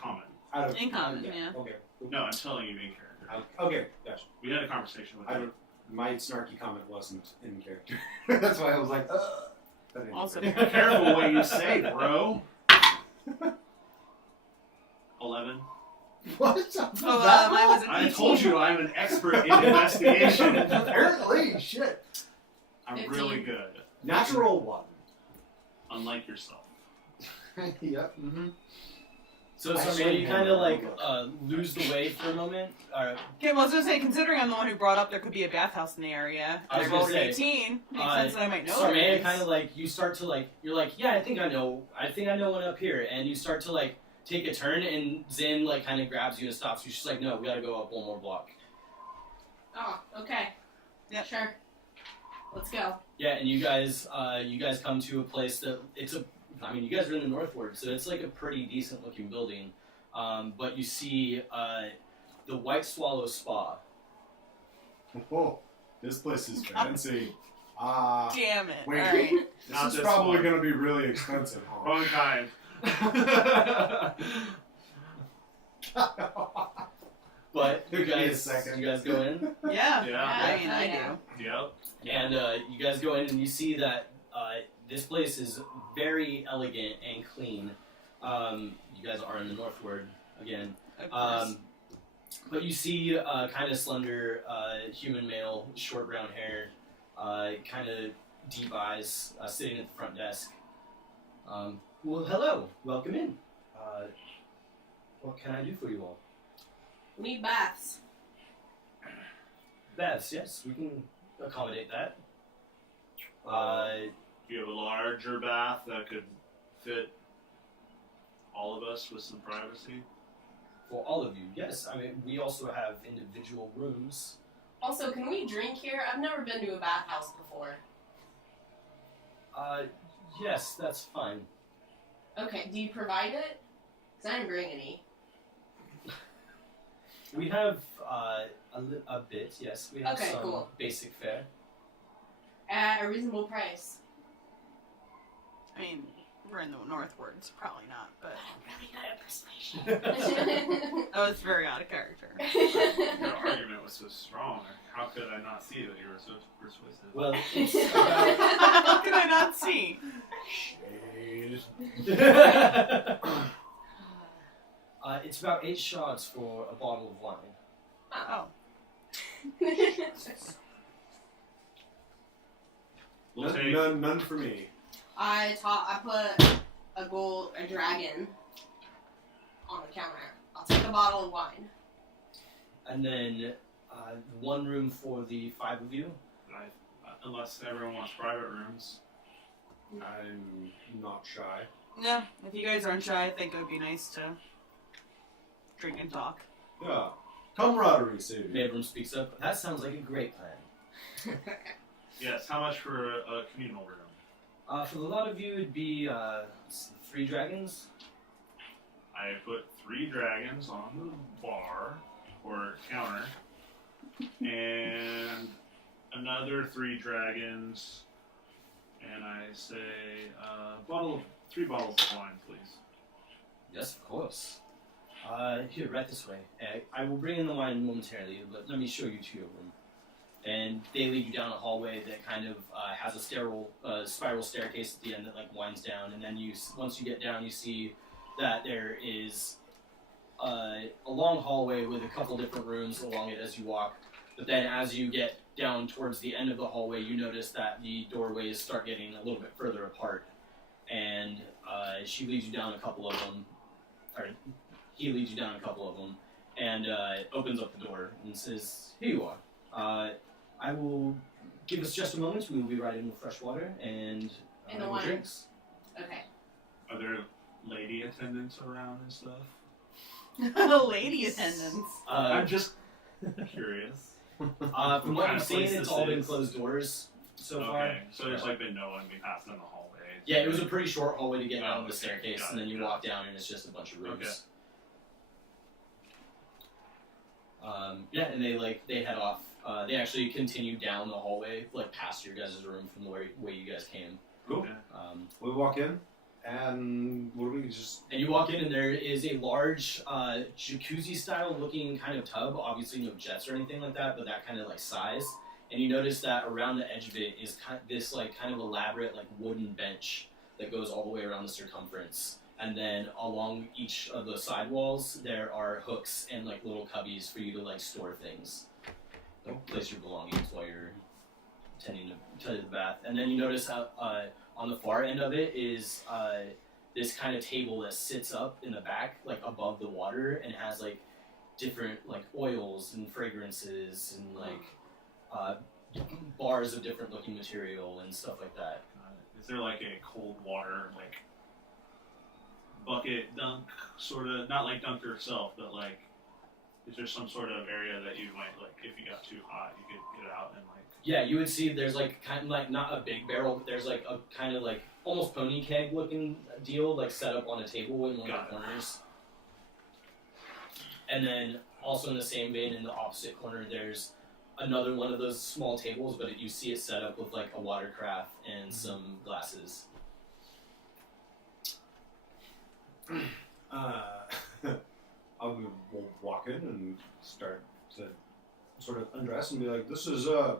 common. in? Out of In common, yeah. Okay. No, I'm telling you in character. Okay, gotcha. We had a conversation with him. My snarky comment wasn't in character. That's why I was like, that ain't Also, fair. Be careful what you say, bro. 11. What? Oh, mine was I 18. told you I'm an expert in investigation. Apparently, shit. I'm 15. really good, Natural one. unlike yourself. Yep. Mm-hmm. So, I Sarmia, should you have kind of a like notebook. lose the way for a moment. Okay, well, I was gonna say, considering I'm the one who brought up there could be a bathhouse in the area, I was and I gonna rolled an say, 18, makes sense that I might know Sarmia there is. kind of like, you start to like, you're like, yeah, I think I know one up here, and you start to like take a turn, and Zin like kind of grabs you and stops you. She's like, no, we gotta go up one more block. Oh, okay. Yep. Sure. Let's go. Yeah, and you guys come to a place that you guys are in the Northward, so it's like a pretty decent looking building. But you see the White Swallow Spa. Oh, this place is fancy. Damn it. Wait. Alright. Not This is this probably one. going to be really expensive, huh? Wrong kind. But you Give me a guys second. go in, Yeah. Yeah. I mean, I Yeah. do. Yep. and you guys go in, and you see that this place is very elegant and clean. You guys are in the Northward again. Of course. But you see kind of slender human male, short brown hair, kind of deep eyes, sitting at the front desk. Well, hello, welcome in. What can I do for you all? We need baths. Baths, yes, we can accommodate that. Do you have a larger bath that could fit all of us with some privacy? For all of you, yes. I mean, we also have individual rooms. Also, can we drink here? I've never been to a bathhouse before. Yes, that's fine. Okay, do you provide it? Because I didn't bring any. We have a bit, yes. We have Okay, some cool. basic fare. At a reasonable price. I mean, we're in the Northward, so probably not, but I'm really good at persuasion. that was very out of character. Your argument was so strong. How could I not see that you were so persuasive? Well, it's about... How could I not see? It's about 8 shots for a bottle of wine. Oh. We'll take None for me. I put a dragon on the counter. I'll take a bottle of wine. And then one room for the 5 of you. unless everyone wants private rooms. I'm not shy. Yeah, if you guys aren't shy, I think it would be nice to drink and talk. Yeah. Camaraderie, Sadie. Maidroom speaks up. That sounds like a great plan. Yes, how much for a communal room? For the lot of you, it'd be 3 dragons. I put 3 dragons on the bar or counter, and another 3 dragons, and I say 3 bottles of wine, please. Yes, of course. Here, right this way. I will bring in the wine momentarily, but let me show you to your room. And they lead you down a hallway that kind of has a spiral staircase at the end that like winds down. And then once you get down, you see that there is a long hallway with a couple different rooms along it as you walk. But then as you get down towards the end of the hallway, you notice that the doorways start getting a little bit further apart. And she leads you down a couple of them, or he leads you down a couple of them, and opens up the door and says, "Here you are. I will give us just a moment. We will be right in with fresh water and the wine. drinks." Okay. Are there lady attendants around and stuff? Lady attendants. I'm just curious. From What what kind you've of seen, place it's this all been is? closed doors so far. Okay, so there's like been no one we passed in the hallway. Yeah, it was a pretty short hallway to get Oh, down the okay. staircase, Got and it, then you got walk down, and it's just a bunch of rooms. Okay. Yeah, and they head off. They actually continue down the hallway, like past your guys' room from the way you guys came. Cool. We walk in, and what do we just? And you walk in, and there is a large jacuzzi-style looking kind of tub. Obviously, no jets or anything like that, but that kind of like size. And you notice that around the edge of it is this like kind of elaborate like wooden bench that goes all the way around the circumference. And then along each of the side walls, there are hooks and like little cubbies for you to like store things, like place your belongings while you're tending to the bath. And then you notice how on the far end of it is this kind of table that sits up in the back, like above the water, and has like different like oils and fragrances and like bars of different looking material and stuff like that. Is there like a cold water like bucket dunk sort of, not like dunk yourself, but like is there some sort of area that you might like if you got too hot you could get out and like? Yeah, you would see there's like kind of like not a big barrel, but there's like a kind of like almost pony keg looking deal like set up on a table in one of the corners. And then also in the same vein in the opposite corner there's another one of those small tables, but you see it set up with like a watercraft and some glasses. I'll walk in and start to sort of undress and be like, "This is I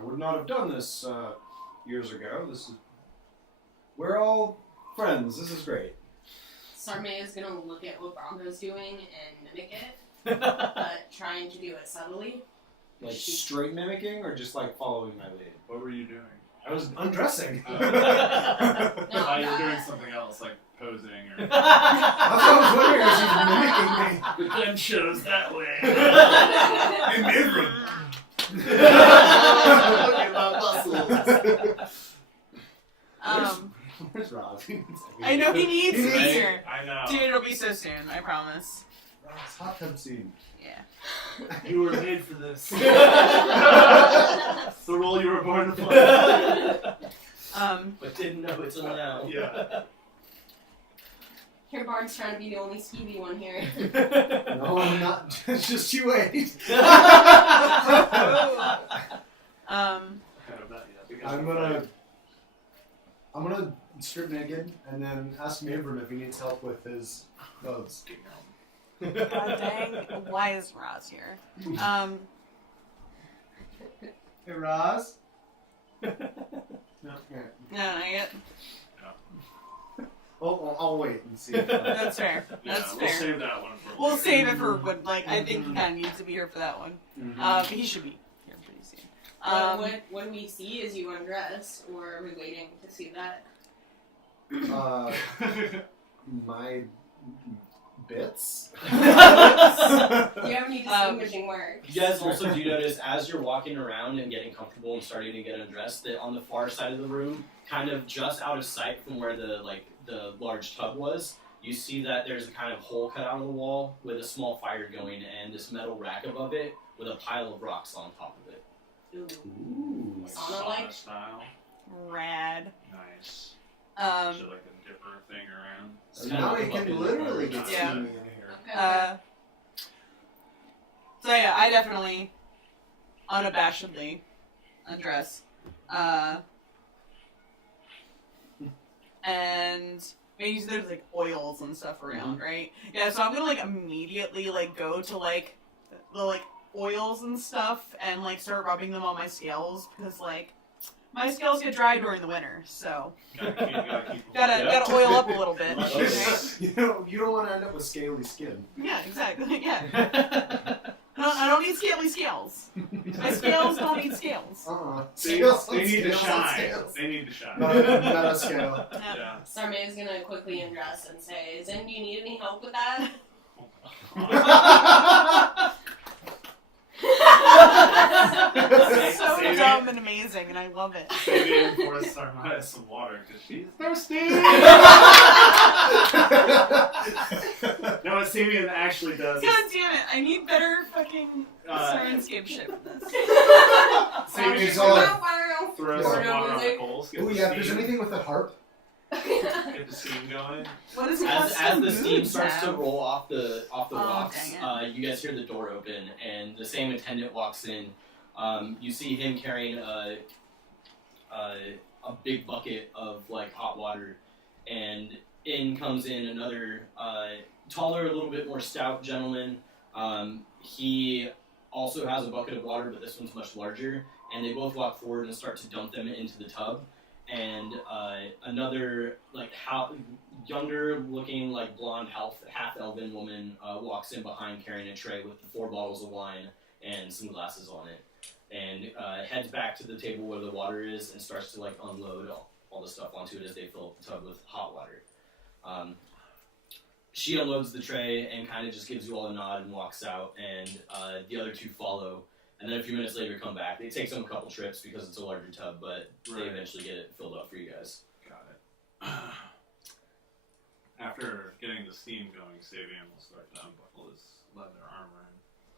would not have done this years ago. We're all friends. This is great." Sarme is gonna look at what Bronco's doing and mimic it, but trying to do it subtly. Like straight mimicking, or just like following my lead? What were you doing? I was undressing. No, You were doing something else, like posing or. That's what I was wondering if she's mimicking me. The gun shows that way. In Midram. Look at my muscles. Where's Rob? I know he needs to be Right? here. I know. Dude, it'll be so soon, I promise. Rob's hot tub scene. Yeah. You were made for this. The role you were born to play. But didn't know it till now. Yeah. Here, Bard's trying to be the only skeevy one here. No, I'm not. It's just you wait. I'm gonna strip naked and then ask Mabram if he needs help with his clothes. God dang, why is Roz here? Hey, Roz. No. No, not yet. Oh, I'll wait and see. If, That's fair. Yeah, That's we'll fair. save that one for We'll later. save it for when, like, I think he kind of needs to be here for that one. But he should be here pretty soon. What we see is you undress, or are we waiting to see that? my bits. Do you have any distinguishing marks? You guys also do notice as you're walking around and getting comfortable and starting to get undressed that on the far side of the room, kind of just out of sight from where the large tub was, you see that there's a kind of hole cut out of the wall with a small fire going and this metal rack above it with a pile of rocks on top of it. Ooh. Sauna-like? Sauna style. Rad. Nice. Um, Should like a dipper thing around. It's kind Now of I like a can bucket literally lid. get Yeah. steamy in here. Okay. So yeah, I definitely unabashedly undress. And maybe there's like oils and stuff around, right? Yeah, so I'm gonna like immediately like go to like the like oils and stuff and like start rubbing them on my scales because like my scales get dry during the winter, so gotta oil up a little bit. Right? You don't want to end up with scaly skin. Yeah, exactly. Yeah. I don't need scaly scales. My scales don't need scales. They need to shine. They need to shine. Not a scale. Yeah. Sarme is gonna quickly undress and say, Zen, do you need any help with that? It's so Save dumb and amazing, and I love it. Maybe pour Sarmada some water because she's thirsty. No, what Sabian actually does. God damn it! I need better fucking Uh, Syrinscape shit for this. Sabian It's all- throws Yeah. some water on the coals. Oh yeah, if there's anything with a harp, Get the steam going. What is it? As the steam starts to roll off the walks, dang it. you guys hear the door open, and the same attendant walks in. You see him carrying a big bucket of like hot water, and in comes in another taller, a little bit more stout gentleman. He also has a bucket of water, but this one's much larger, and they both walk forward and start to dump them into the tub. And another like younger looking like blonde half elven woman walks in behind carrying a tray with the 4 bottles of wine and some glasses on it, and heads back to the table where the water is and starts to like unload all the stuff onto it as they fill up the tub with hot water. She unloads the tray and kind of just gives you all a nod and walks out, and the other 2 follow. And then a few minutes later come back. It takes them a couple trips because it's a larger tub, but they eventually get it filled up for you guys. Got it. After getting the steam going, Savian will start to unbuckle his leather armor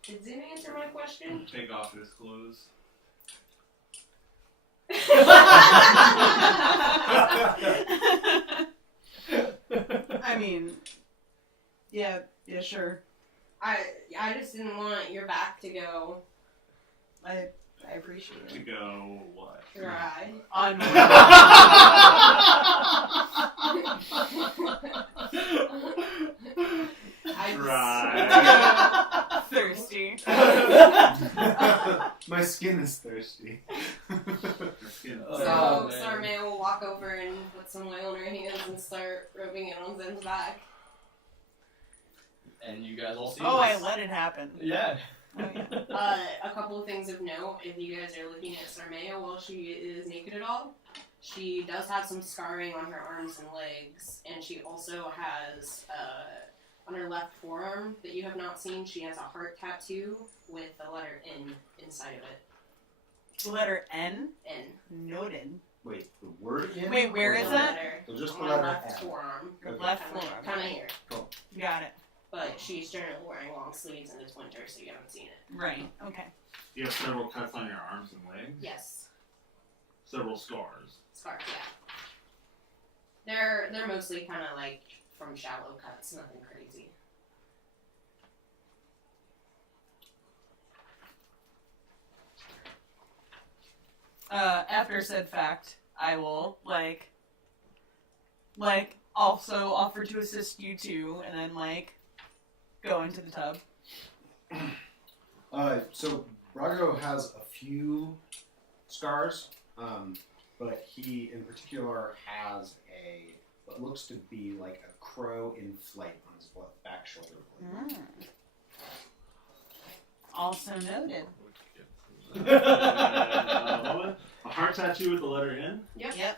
Did Zin answer my question? and take off his clothes. I mean, yeah, sure. I just didn't want your back to go I appreciate To it. go what? dry. On Dry. thirsty. My skin is thirsty. So man. Sarmay will walk over and put some oil in her hands and start rubbing it on Zen's back. And you guys all see Oh, I this. let it happen. Yeah. Oh, yeah. A couple of things of note, if you guys are looking at Sarmaya while she is naked at all, she does have some scarring on her arms and legs, and she also has, on her left forearm that you have not seen, she has a heart tattoo with the letter N inside of it. The letter N? N. Noted. Wait, the word in? Wait, where The is that? letter So just the on her letter left N. forearm. Okay. Left forearm. Kind of here. Got it. But she's generally wearing long sleeves and it's winter, so you haven't seen it. Right. Okay. You have several cuts on your arms and legs. Yes. Several scars. Scarf, yeah. They're mostly kind of like from shallow cuts, nothing crazy. After said fact, I will also offer to assist you two, and then go into the tub. So Brago has a few scars, but he in particular has what looks to be like a crow in flight on his back shoulder blade. Also noted. A heart tattoo with the letter N. Yep.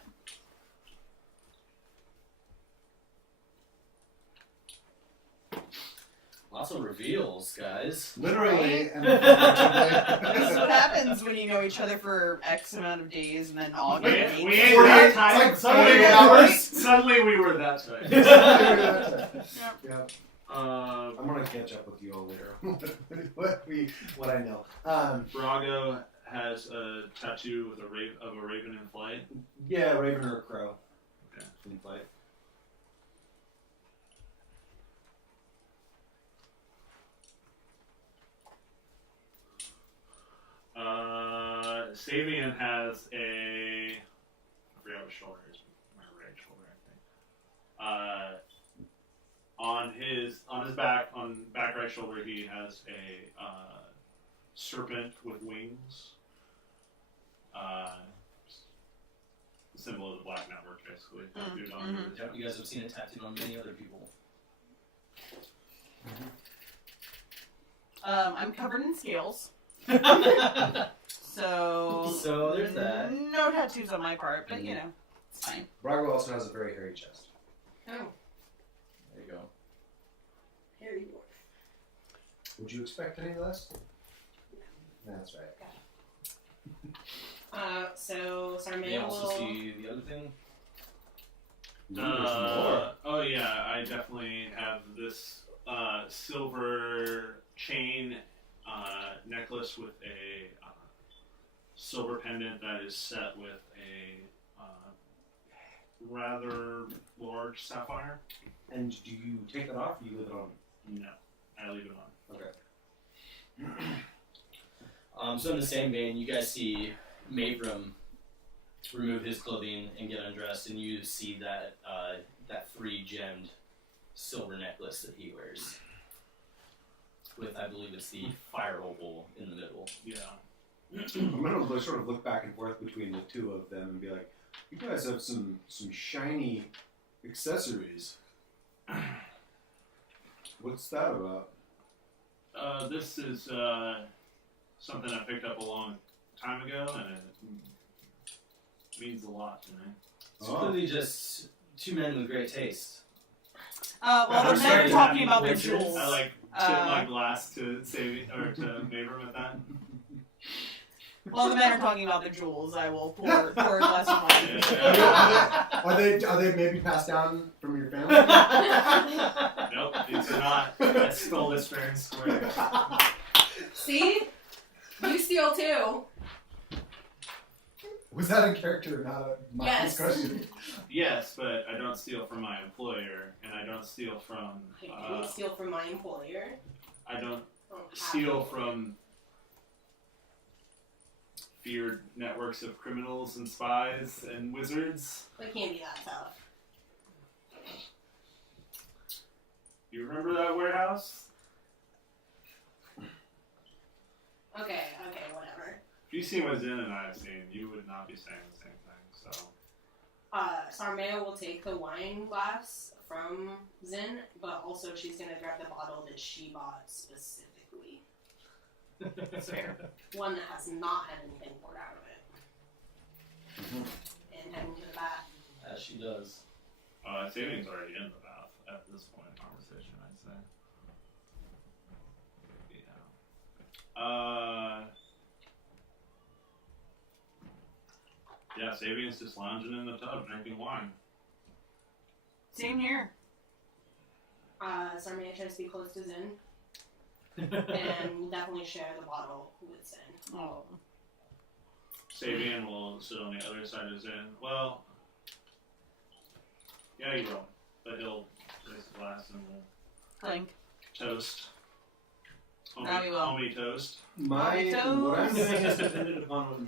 Lots of reveals, guys. Literally, and This is what happens when you know each other for X amount of days and then all We get ain't weeks. that tight. It's like 48 hours. Suddenly we were that tight. Yeah. Um, I'm gonna catch up with you all later. what I know. Brago has a tattoo with a raven in flight. Yeah, raven or crow. Okay. In flight. Savian has I forgot what shoulder it is. My right shoulder, I think. On his back right shoulder, he has a serpent with wings. Symbol of the Black Network, basically. Tattooed on his You guys have seen it tattooed on many other people. I'm covered in scales, so There's that. no tattoos on my part, but you know, it's fine. Brago also has a very hairy chest. Oh, There you go. here you Would you expect any less? That's right. are. So Sarmay You also will. see the other thing. Ooh, there's more. Oh yeah, I definitely have this silver chain necklace with a silver pendant that is set with a rather large sapphire. And do you take that off or you leave it on? No, I leave it on. Okay. So in the same vein, you guys see Mavram remove his clothing and get undressed, and you see that that 3-gemmed silver necklace that he wears, with I believe it's the fire opal in the middle. Yeah. I'm gonna sort of look back and forth between the two of them and be like, "You guys have some shiny accessories. What's that about?" This is something I picked up a long time ago, and it means a lot to me. It's clearly just two men with great taste. Well, I'm the sorry men are to talking have you about the coincidence. jewels. I like tip my glass to Saving or to Mavram at that. Well, the men are talking about the jewels. I will pour a glass of wine. Yeah. Are they maybe passed down from your family? Nope, these are not. I stole this fair and square. See? You steal too. Was that in character, not a Yes. question? Yes, but I don't steal from my employer, and I don't steal from. I didn't steal from my employer. I don't I don't have steal to. from feared networks of criminals and spies and wizards. It can't be that tough. You remember that warehouse? Okay, whatever. If you see what Zen and I have seen, you would not be saying the same thing. So Sarmea will take the wine glass from Zen, but also she's gonna grab the bottle that she bought specifically. That's fair. One that has not had anything poured out of it. And heading to the bath. As she does. Saving's already in the bath at this point in conversation, I'd say. Yeah. Yeah, Saving's just lounging in the tub, drinking wine. Same here. Sarmea tries to be close to Zen, and will definitely share the bottle with Zen. Oh. Sabian will sit on the other side of Zen. Well, yeah, he will. But he'll raise the glass and we'll Clink. toast. Now we will. Homie toast. What I'm Toast. doing is dependent upon what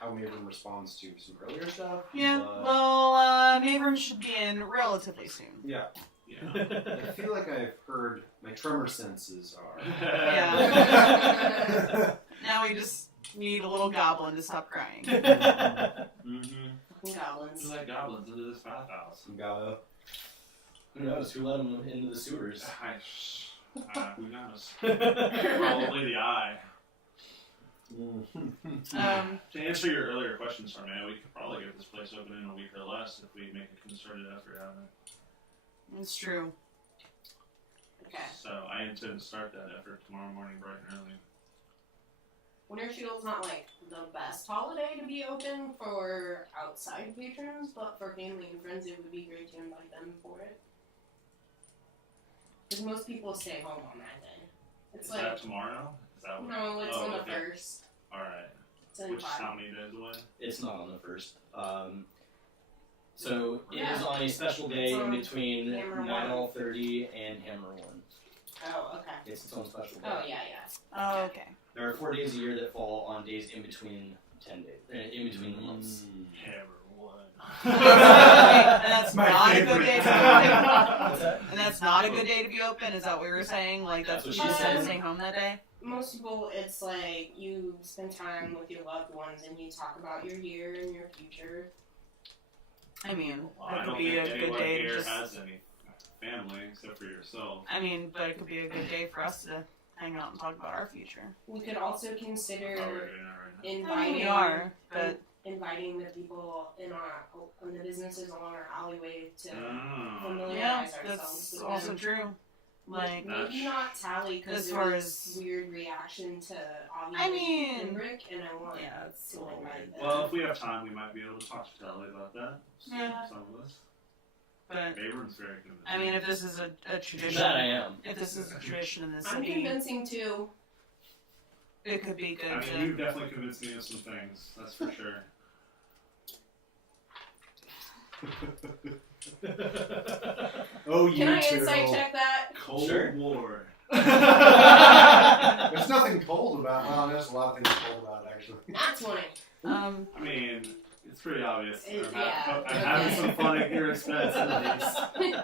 how Maverick responds to some earlier stuff. Yeah, but well, Maverick should be in relatively soon. yeah. Yeah. I feel like I've heard my tremor senses are. Yeah. Now we just need a little goblin to stop crying. Mm-hmm. Goblins. Just like goblins into this bathhouse. Some Gallo. Who knows? Who let them into the sewers? Who knows? Probably the eye. To answer your earlier question, Sarmea, we could probably get this place open in a week or less if we make a concerted effort at it. It's true. Okay. So I intend to start that effort tomorrow morning bright and early. Winter Shield's not like the best holiday to be open for outside patrons, but for family and friends, it would be great to invite them for it. Because most people stay home on that day. It's Is like that tomorrow? Is that what? no, it's on the okay. 1st. Alright. It's in Which is 5. how many days away? It's not on the 1st. So it Yeah. is on a special day It's in on between Hammer 9:30 and Hammer 1. Oh, okay. It's its own special day. Oh, yeah. Oh, okay. There are 4 days a year that fall on days in between 10 days, in between the months. Hammer one. And that's My not a favorite. good day to be open. What's that? And that's not a good day to be open. Is that what you were saying? Like that's what That's she what she said. said. Staying home that day. Most people, it's like you spend time with your loved ones and you talk about your year and your future. I mean, Well, that I could don't be think a good anyone day to here just. has any family except for yourself. I mean, but it could be a good day for us to hang out and talk about our future. We could also consider Oh, we're doing that right now. I mean, inviting we are, but inviting the people in the businesses along our alleyway to Oh. familiarize yeah, ourselves that's with also them. true. Like, Maybe not Tally because as there far was as- weird reaction to Avi I mean- and Rick, and I want yeah, it's a to little invite weird. them. Well, if we have time, we might be able to talk to Telly about that. Yeah. Some of us. But Abram's very good. I mean, if this is a tradition, That I am. if this is a tradition in the I'm city, convincing too. it could be good I to. mean, you've definitely convinced me of some things. That's for sure. Oh, you Can I two. insight check that? Cold Sure. War. There's nothing cold about. Well, there's a lot of things cold about it, actually. Not 20. I mean, it's pretty obvious. Yeah. I'm having some fun at your expense at least.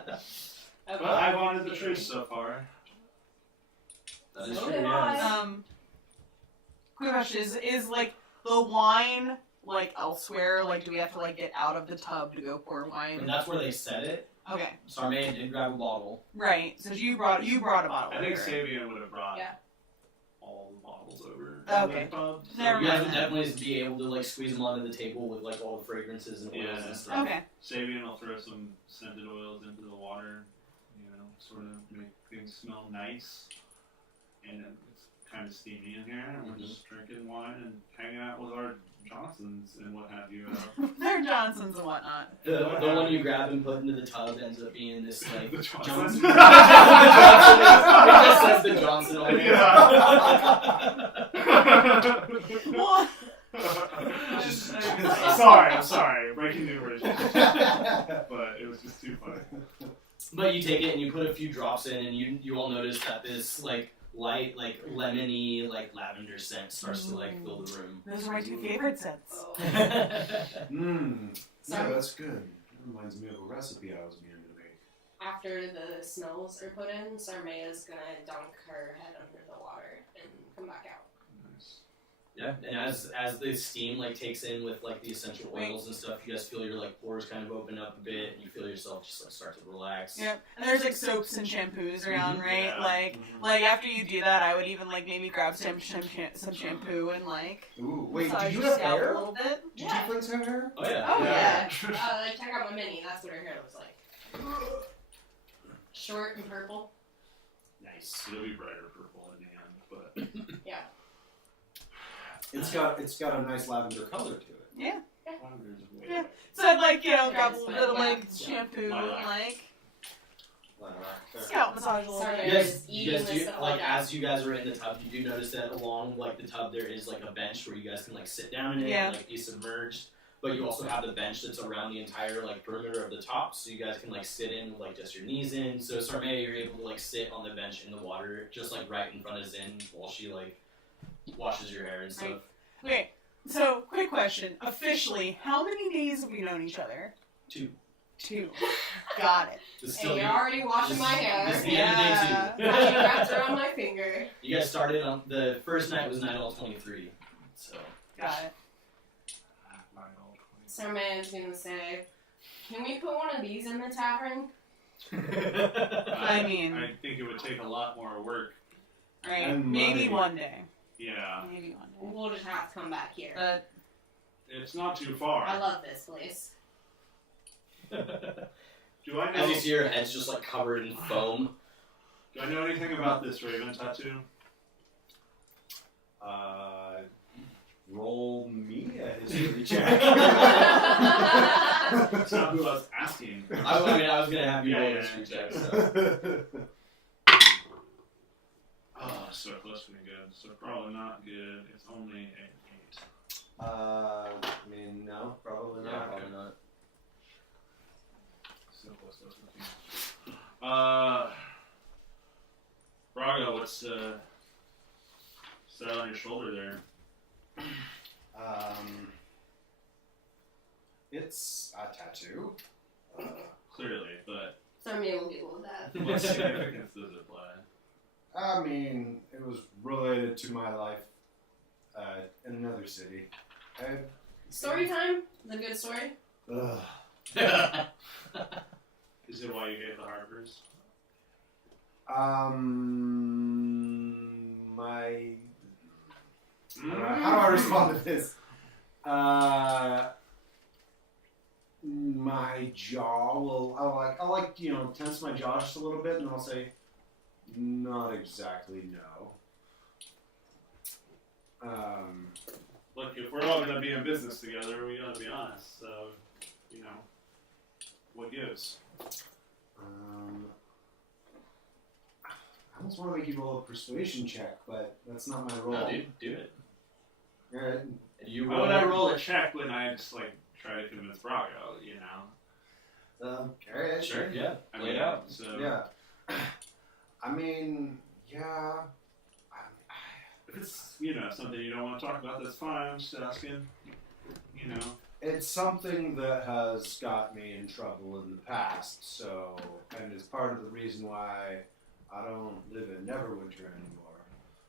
Okay. But I wanted the truth so far. That is So true, did yes. I. Quick question: is like the wine like elsewhere? Like, do we have to like get out of the tub to go pour And wine? that's where they set it. Okay, Sarmaine did grab a bottle. right. So you brought a bottle. I think over. Sabian would have brought Yeah. all the bottles over. Okay. To the pub. Never You guys mind would then. definitely be able to like squeeze them onto the table with like all the fragrances and oils Yeah. and stuff. Okay. Sabian will throw some scented oils into the water, you know, sort of make things smell nice. And it's kind of steamy in here, and we're just drinking wine and hanging out with our Johnsons and what have you. They're Johnsons and whatnot. The one you grab and put into the tub ends up being this like The Johnson. Johnsons? It just says the Johnson on it. What? I'm sorry, breaking news. But it was just too funny. But you take it and you put a few drops in, and you all notice that this like light, like lemony, like lavender scent starts to like fill the room. Those are my two favorite scents. Oh. Mmm. Yeah, Sorry. that's good. That reminds me of a recipe I was meaning to make. After the smells are put in, Sarmaya's gonna dunk her head under the water and come back out. Nice. Yeah, and as the steam like takes in with like the essential oils and stuff, you guys feel your like pores kind of open up a bit, and you feel yourself just like start to relax. Yep. And there's like soaps and shampoos around, right? Yeah. Like after you do that, I would even like maybe grab some shampoo and like Ooh, wait, massage did you your have scalp hair? a little bit. Did you friends have hair? Oh yeah. Oh Yeah. yeah. Check out my mini. That's what her hair looks like. Short and purple. Nice. It'll be brighter purple in the end, but It's got a nice lavender color to it. Yeah. lavender's way Yeah. better. So I'd like grab a Yes, little bit of like yeah. shampoo and Lilac. like scalp massage a little Sorry. bit. You They're guys, just you eating guys this do stuff like like that. as you guys are in the tub, you do notice that along like the tub there is like a bench where you guys can like sit down in it Yeah. and like be submerged. But you also have the bench that's around the entire like perimeter of the top, so you guys can like sit in with like just your knees in. So Sarmea, you're able to like sit on the bench in the water, just like right in front of Zin while she like washes your hair and stuff. Right. Okay. So quick question. Officially, how many days have we known each other? 2. 2. Got it. This is Hey, still you're already washing my hair. This is the end of day 2. Got you wrapped around my finger. You guys started on the first night was night all 23. So Got it. Sarmaya's gonna say, "Can we put one of these in the tavern?" I mean- I think it would take a lot more work. Right. And Maybe money. one day. Yeah, Maybe one day. We'll just have to come back here. But it's not too far. I love this place. Do I as know? you see her head's just like covered in foam. Do I know anything about this raven tattoo? Roll me a history check. That's not who I was asking. I was gonna have you Yeah, roll yeah, this yeah. check. So. Oh, so close to being good. So probably not good. It's only an 8. I mean, no, probably Yeah, not. probably not. So close to looking. Braga, what's set on your shoulder there? It's a tattoo. Clearly, but Sarmaya will deal with that. what significance does it play? I mean, it was related to my life in another city. Story time? The good story? Is it why you gave the Harpers? How do I respond to this? My jaw will. I'll tense my jaw just a little bit, and I'll say, not exactly no. Look, if we're all gonna be in business together, we gotta be honest. So, you know, what gives? I almost want to make you roll a persuasion check, but that's not my role. No, dude, do it. Alright. You Why would I roll a check when I just like try to convince Braga? You know. Carry it. Sure. Yeah. I Lay mean, it out. So Yeah. I mean, yeah. if it's something you don't want to talk about, that's fine. I'm just asking. It's something that has got me in trouble in the past, so, and it's part of the reason why I don't live in Neverwinter anymore.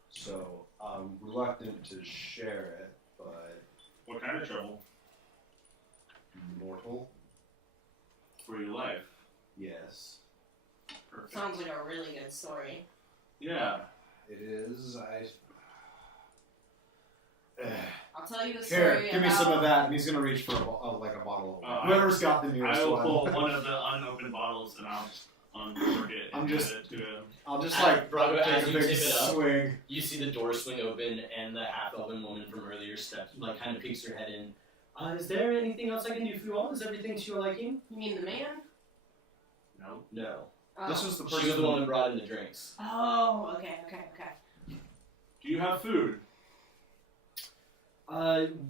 So I'm reluctant to share it, but What kind of trouble mortal, for your life? yes, Perfect. Sounds like a really good story. Yeah. it is. I'll tell you the Here, story give me about... some of that, and he's gonna reach for like a bottle of Uh, whoever's got the nearest I will one. pull one of the unopened bottles and I'll just uncork it and I'm give just- it to him. I'll just Brago, take as a you big tip it up, swing. you see the door swing open and the half-elven woman from earlier steps, kind of peeks her head in. Is there anything else I can do for you all? Is everything to your liking? You mean the man? No. No. Oh. This was the She person. was the one that brought in the drinks. Oh, okay. Do you have food?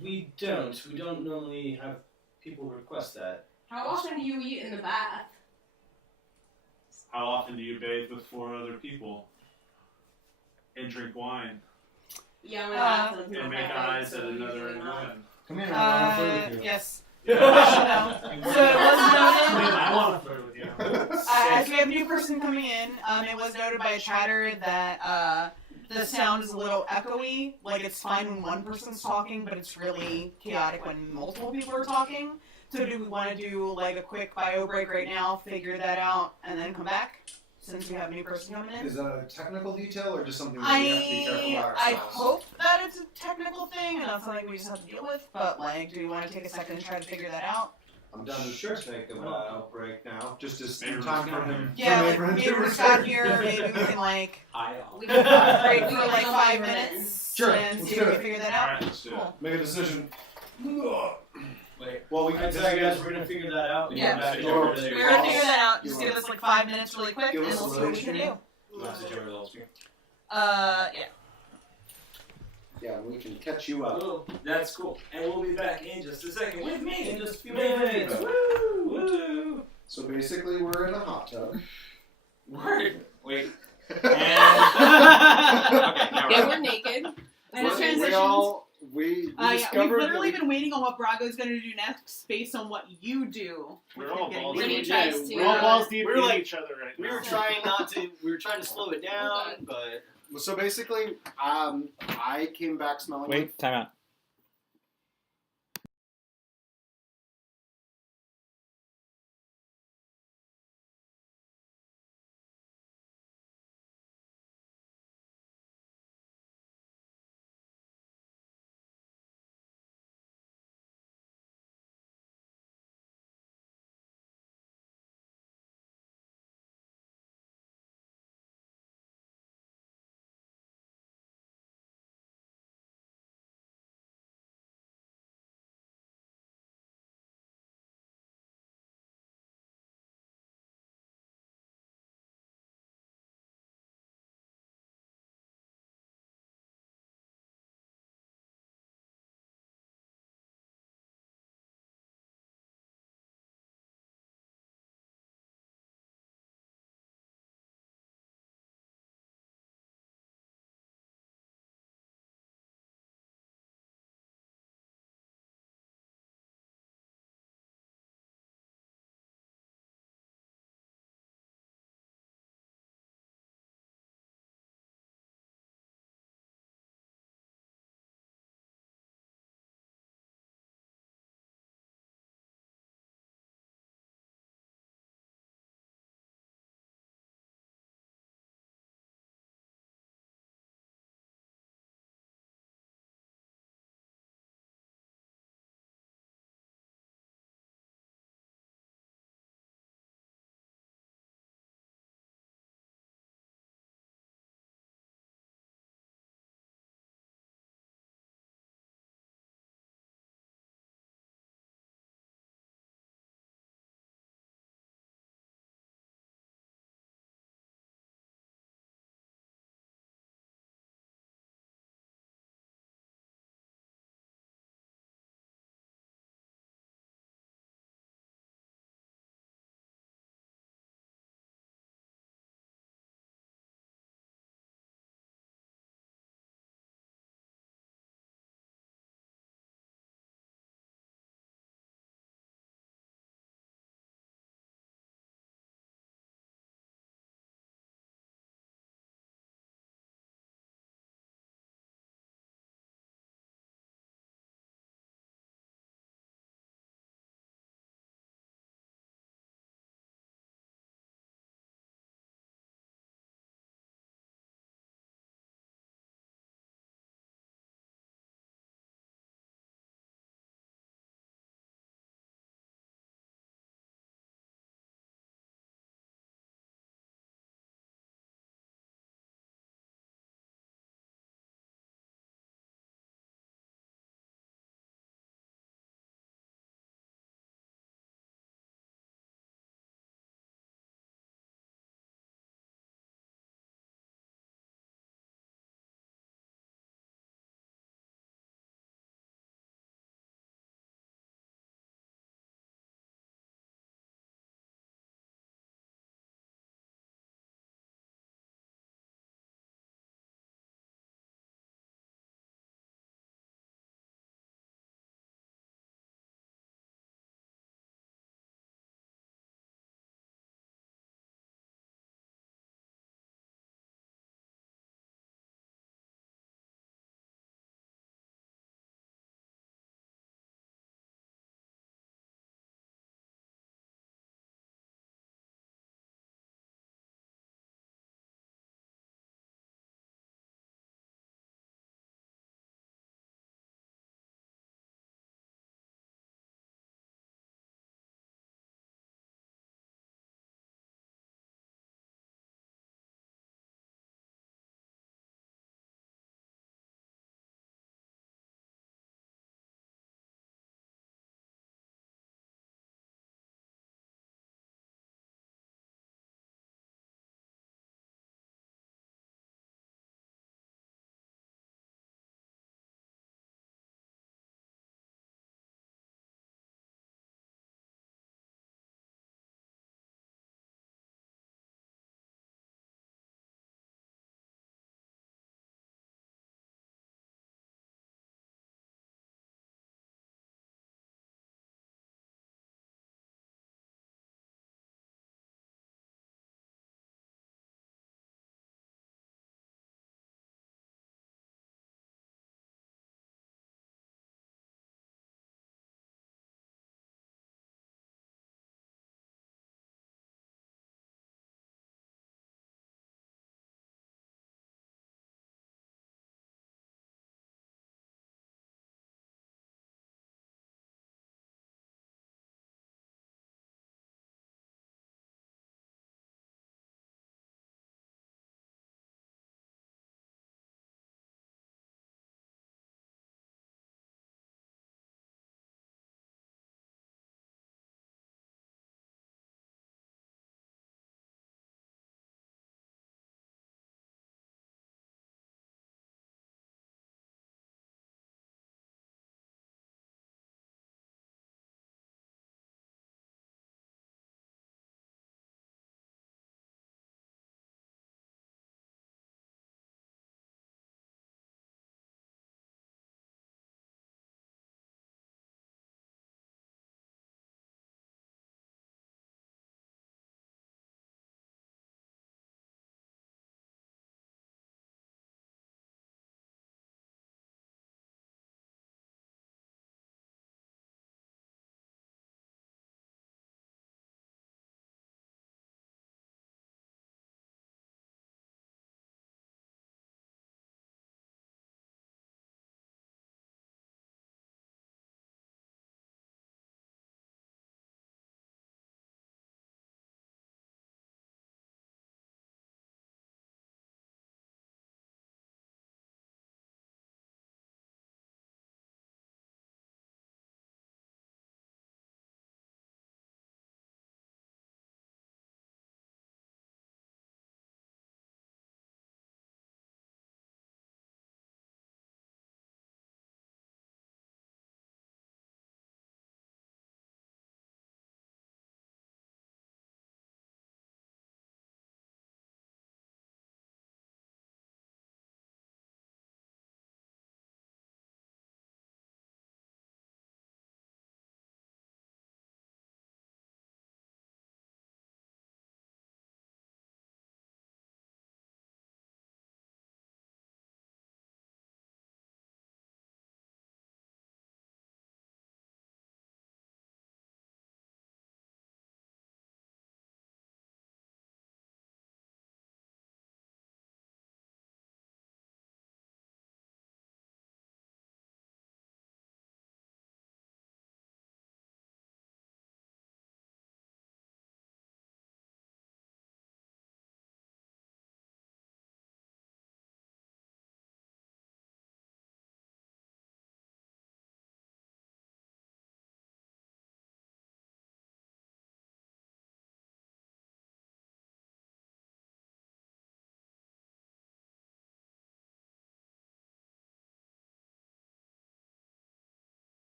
We don't. We don't normally have people request that. How often do you eat in the bath? How often do you bathe with 4 other people? And drink wine? Yeah, when I have And make eyes at another woman? Come here, I want to flirt with you. Yes. Yeah. So it was noted. I want to flirt with you. As we have a new person coming in, it was noted by a chatter that the sound is a little echoey. Like, it's fine when one person's talking, but it's really chaotic when multiple people are talking. So do we want to do, like, a quick bio break right now, figure that out, and then come back? Since we have a new person coming in? Is that a technical detail or just something that we have to be careful about I ourselves? hope that it's a technical thing and not something we just have to deal with, but, like, do you want to take a second and try to figure that out? I'm done to take a bio break now. Just Maybe we're time just for gonna- him. Yeah, for like, Abraham maybe to we're just out return. here, maybe we can, like, We break can for, like, go 5 over minutes Sure, and let's see do if we it. can figure that Alright, out. let's do it. Cool. Make a decision. Wait. Well, we I can tell take you guys, we're gonna figure that out. and Yeah. come back and Sure. over there. We're gonna figure that out. You Just want- give us like 5 minutes really quick, Give and us we'll a see what we can little do. Message over the speaker. Yeah. Yeah, we can catch you up. Oh, that's cool. And we'll be back in just a second with In me. just a few minutes. Woo! Woo! So basically, we're in a hot tub. Word. Wait. Okay, now Yeah, we're naked. And the we transitions. all we Yeah, we've discovered literally that been waiting on what Brago's gonna do next, based on what you do. We're all balls When he deep. tries to, We're all balls deep we're in like- each other right We now. were trying not to. We were trying to slow it down, but So basically, I came back smelling like Wait, time out.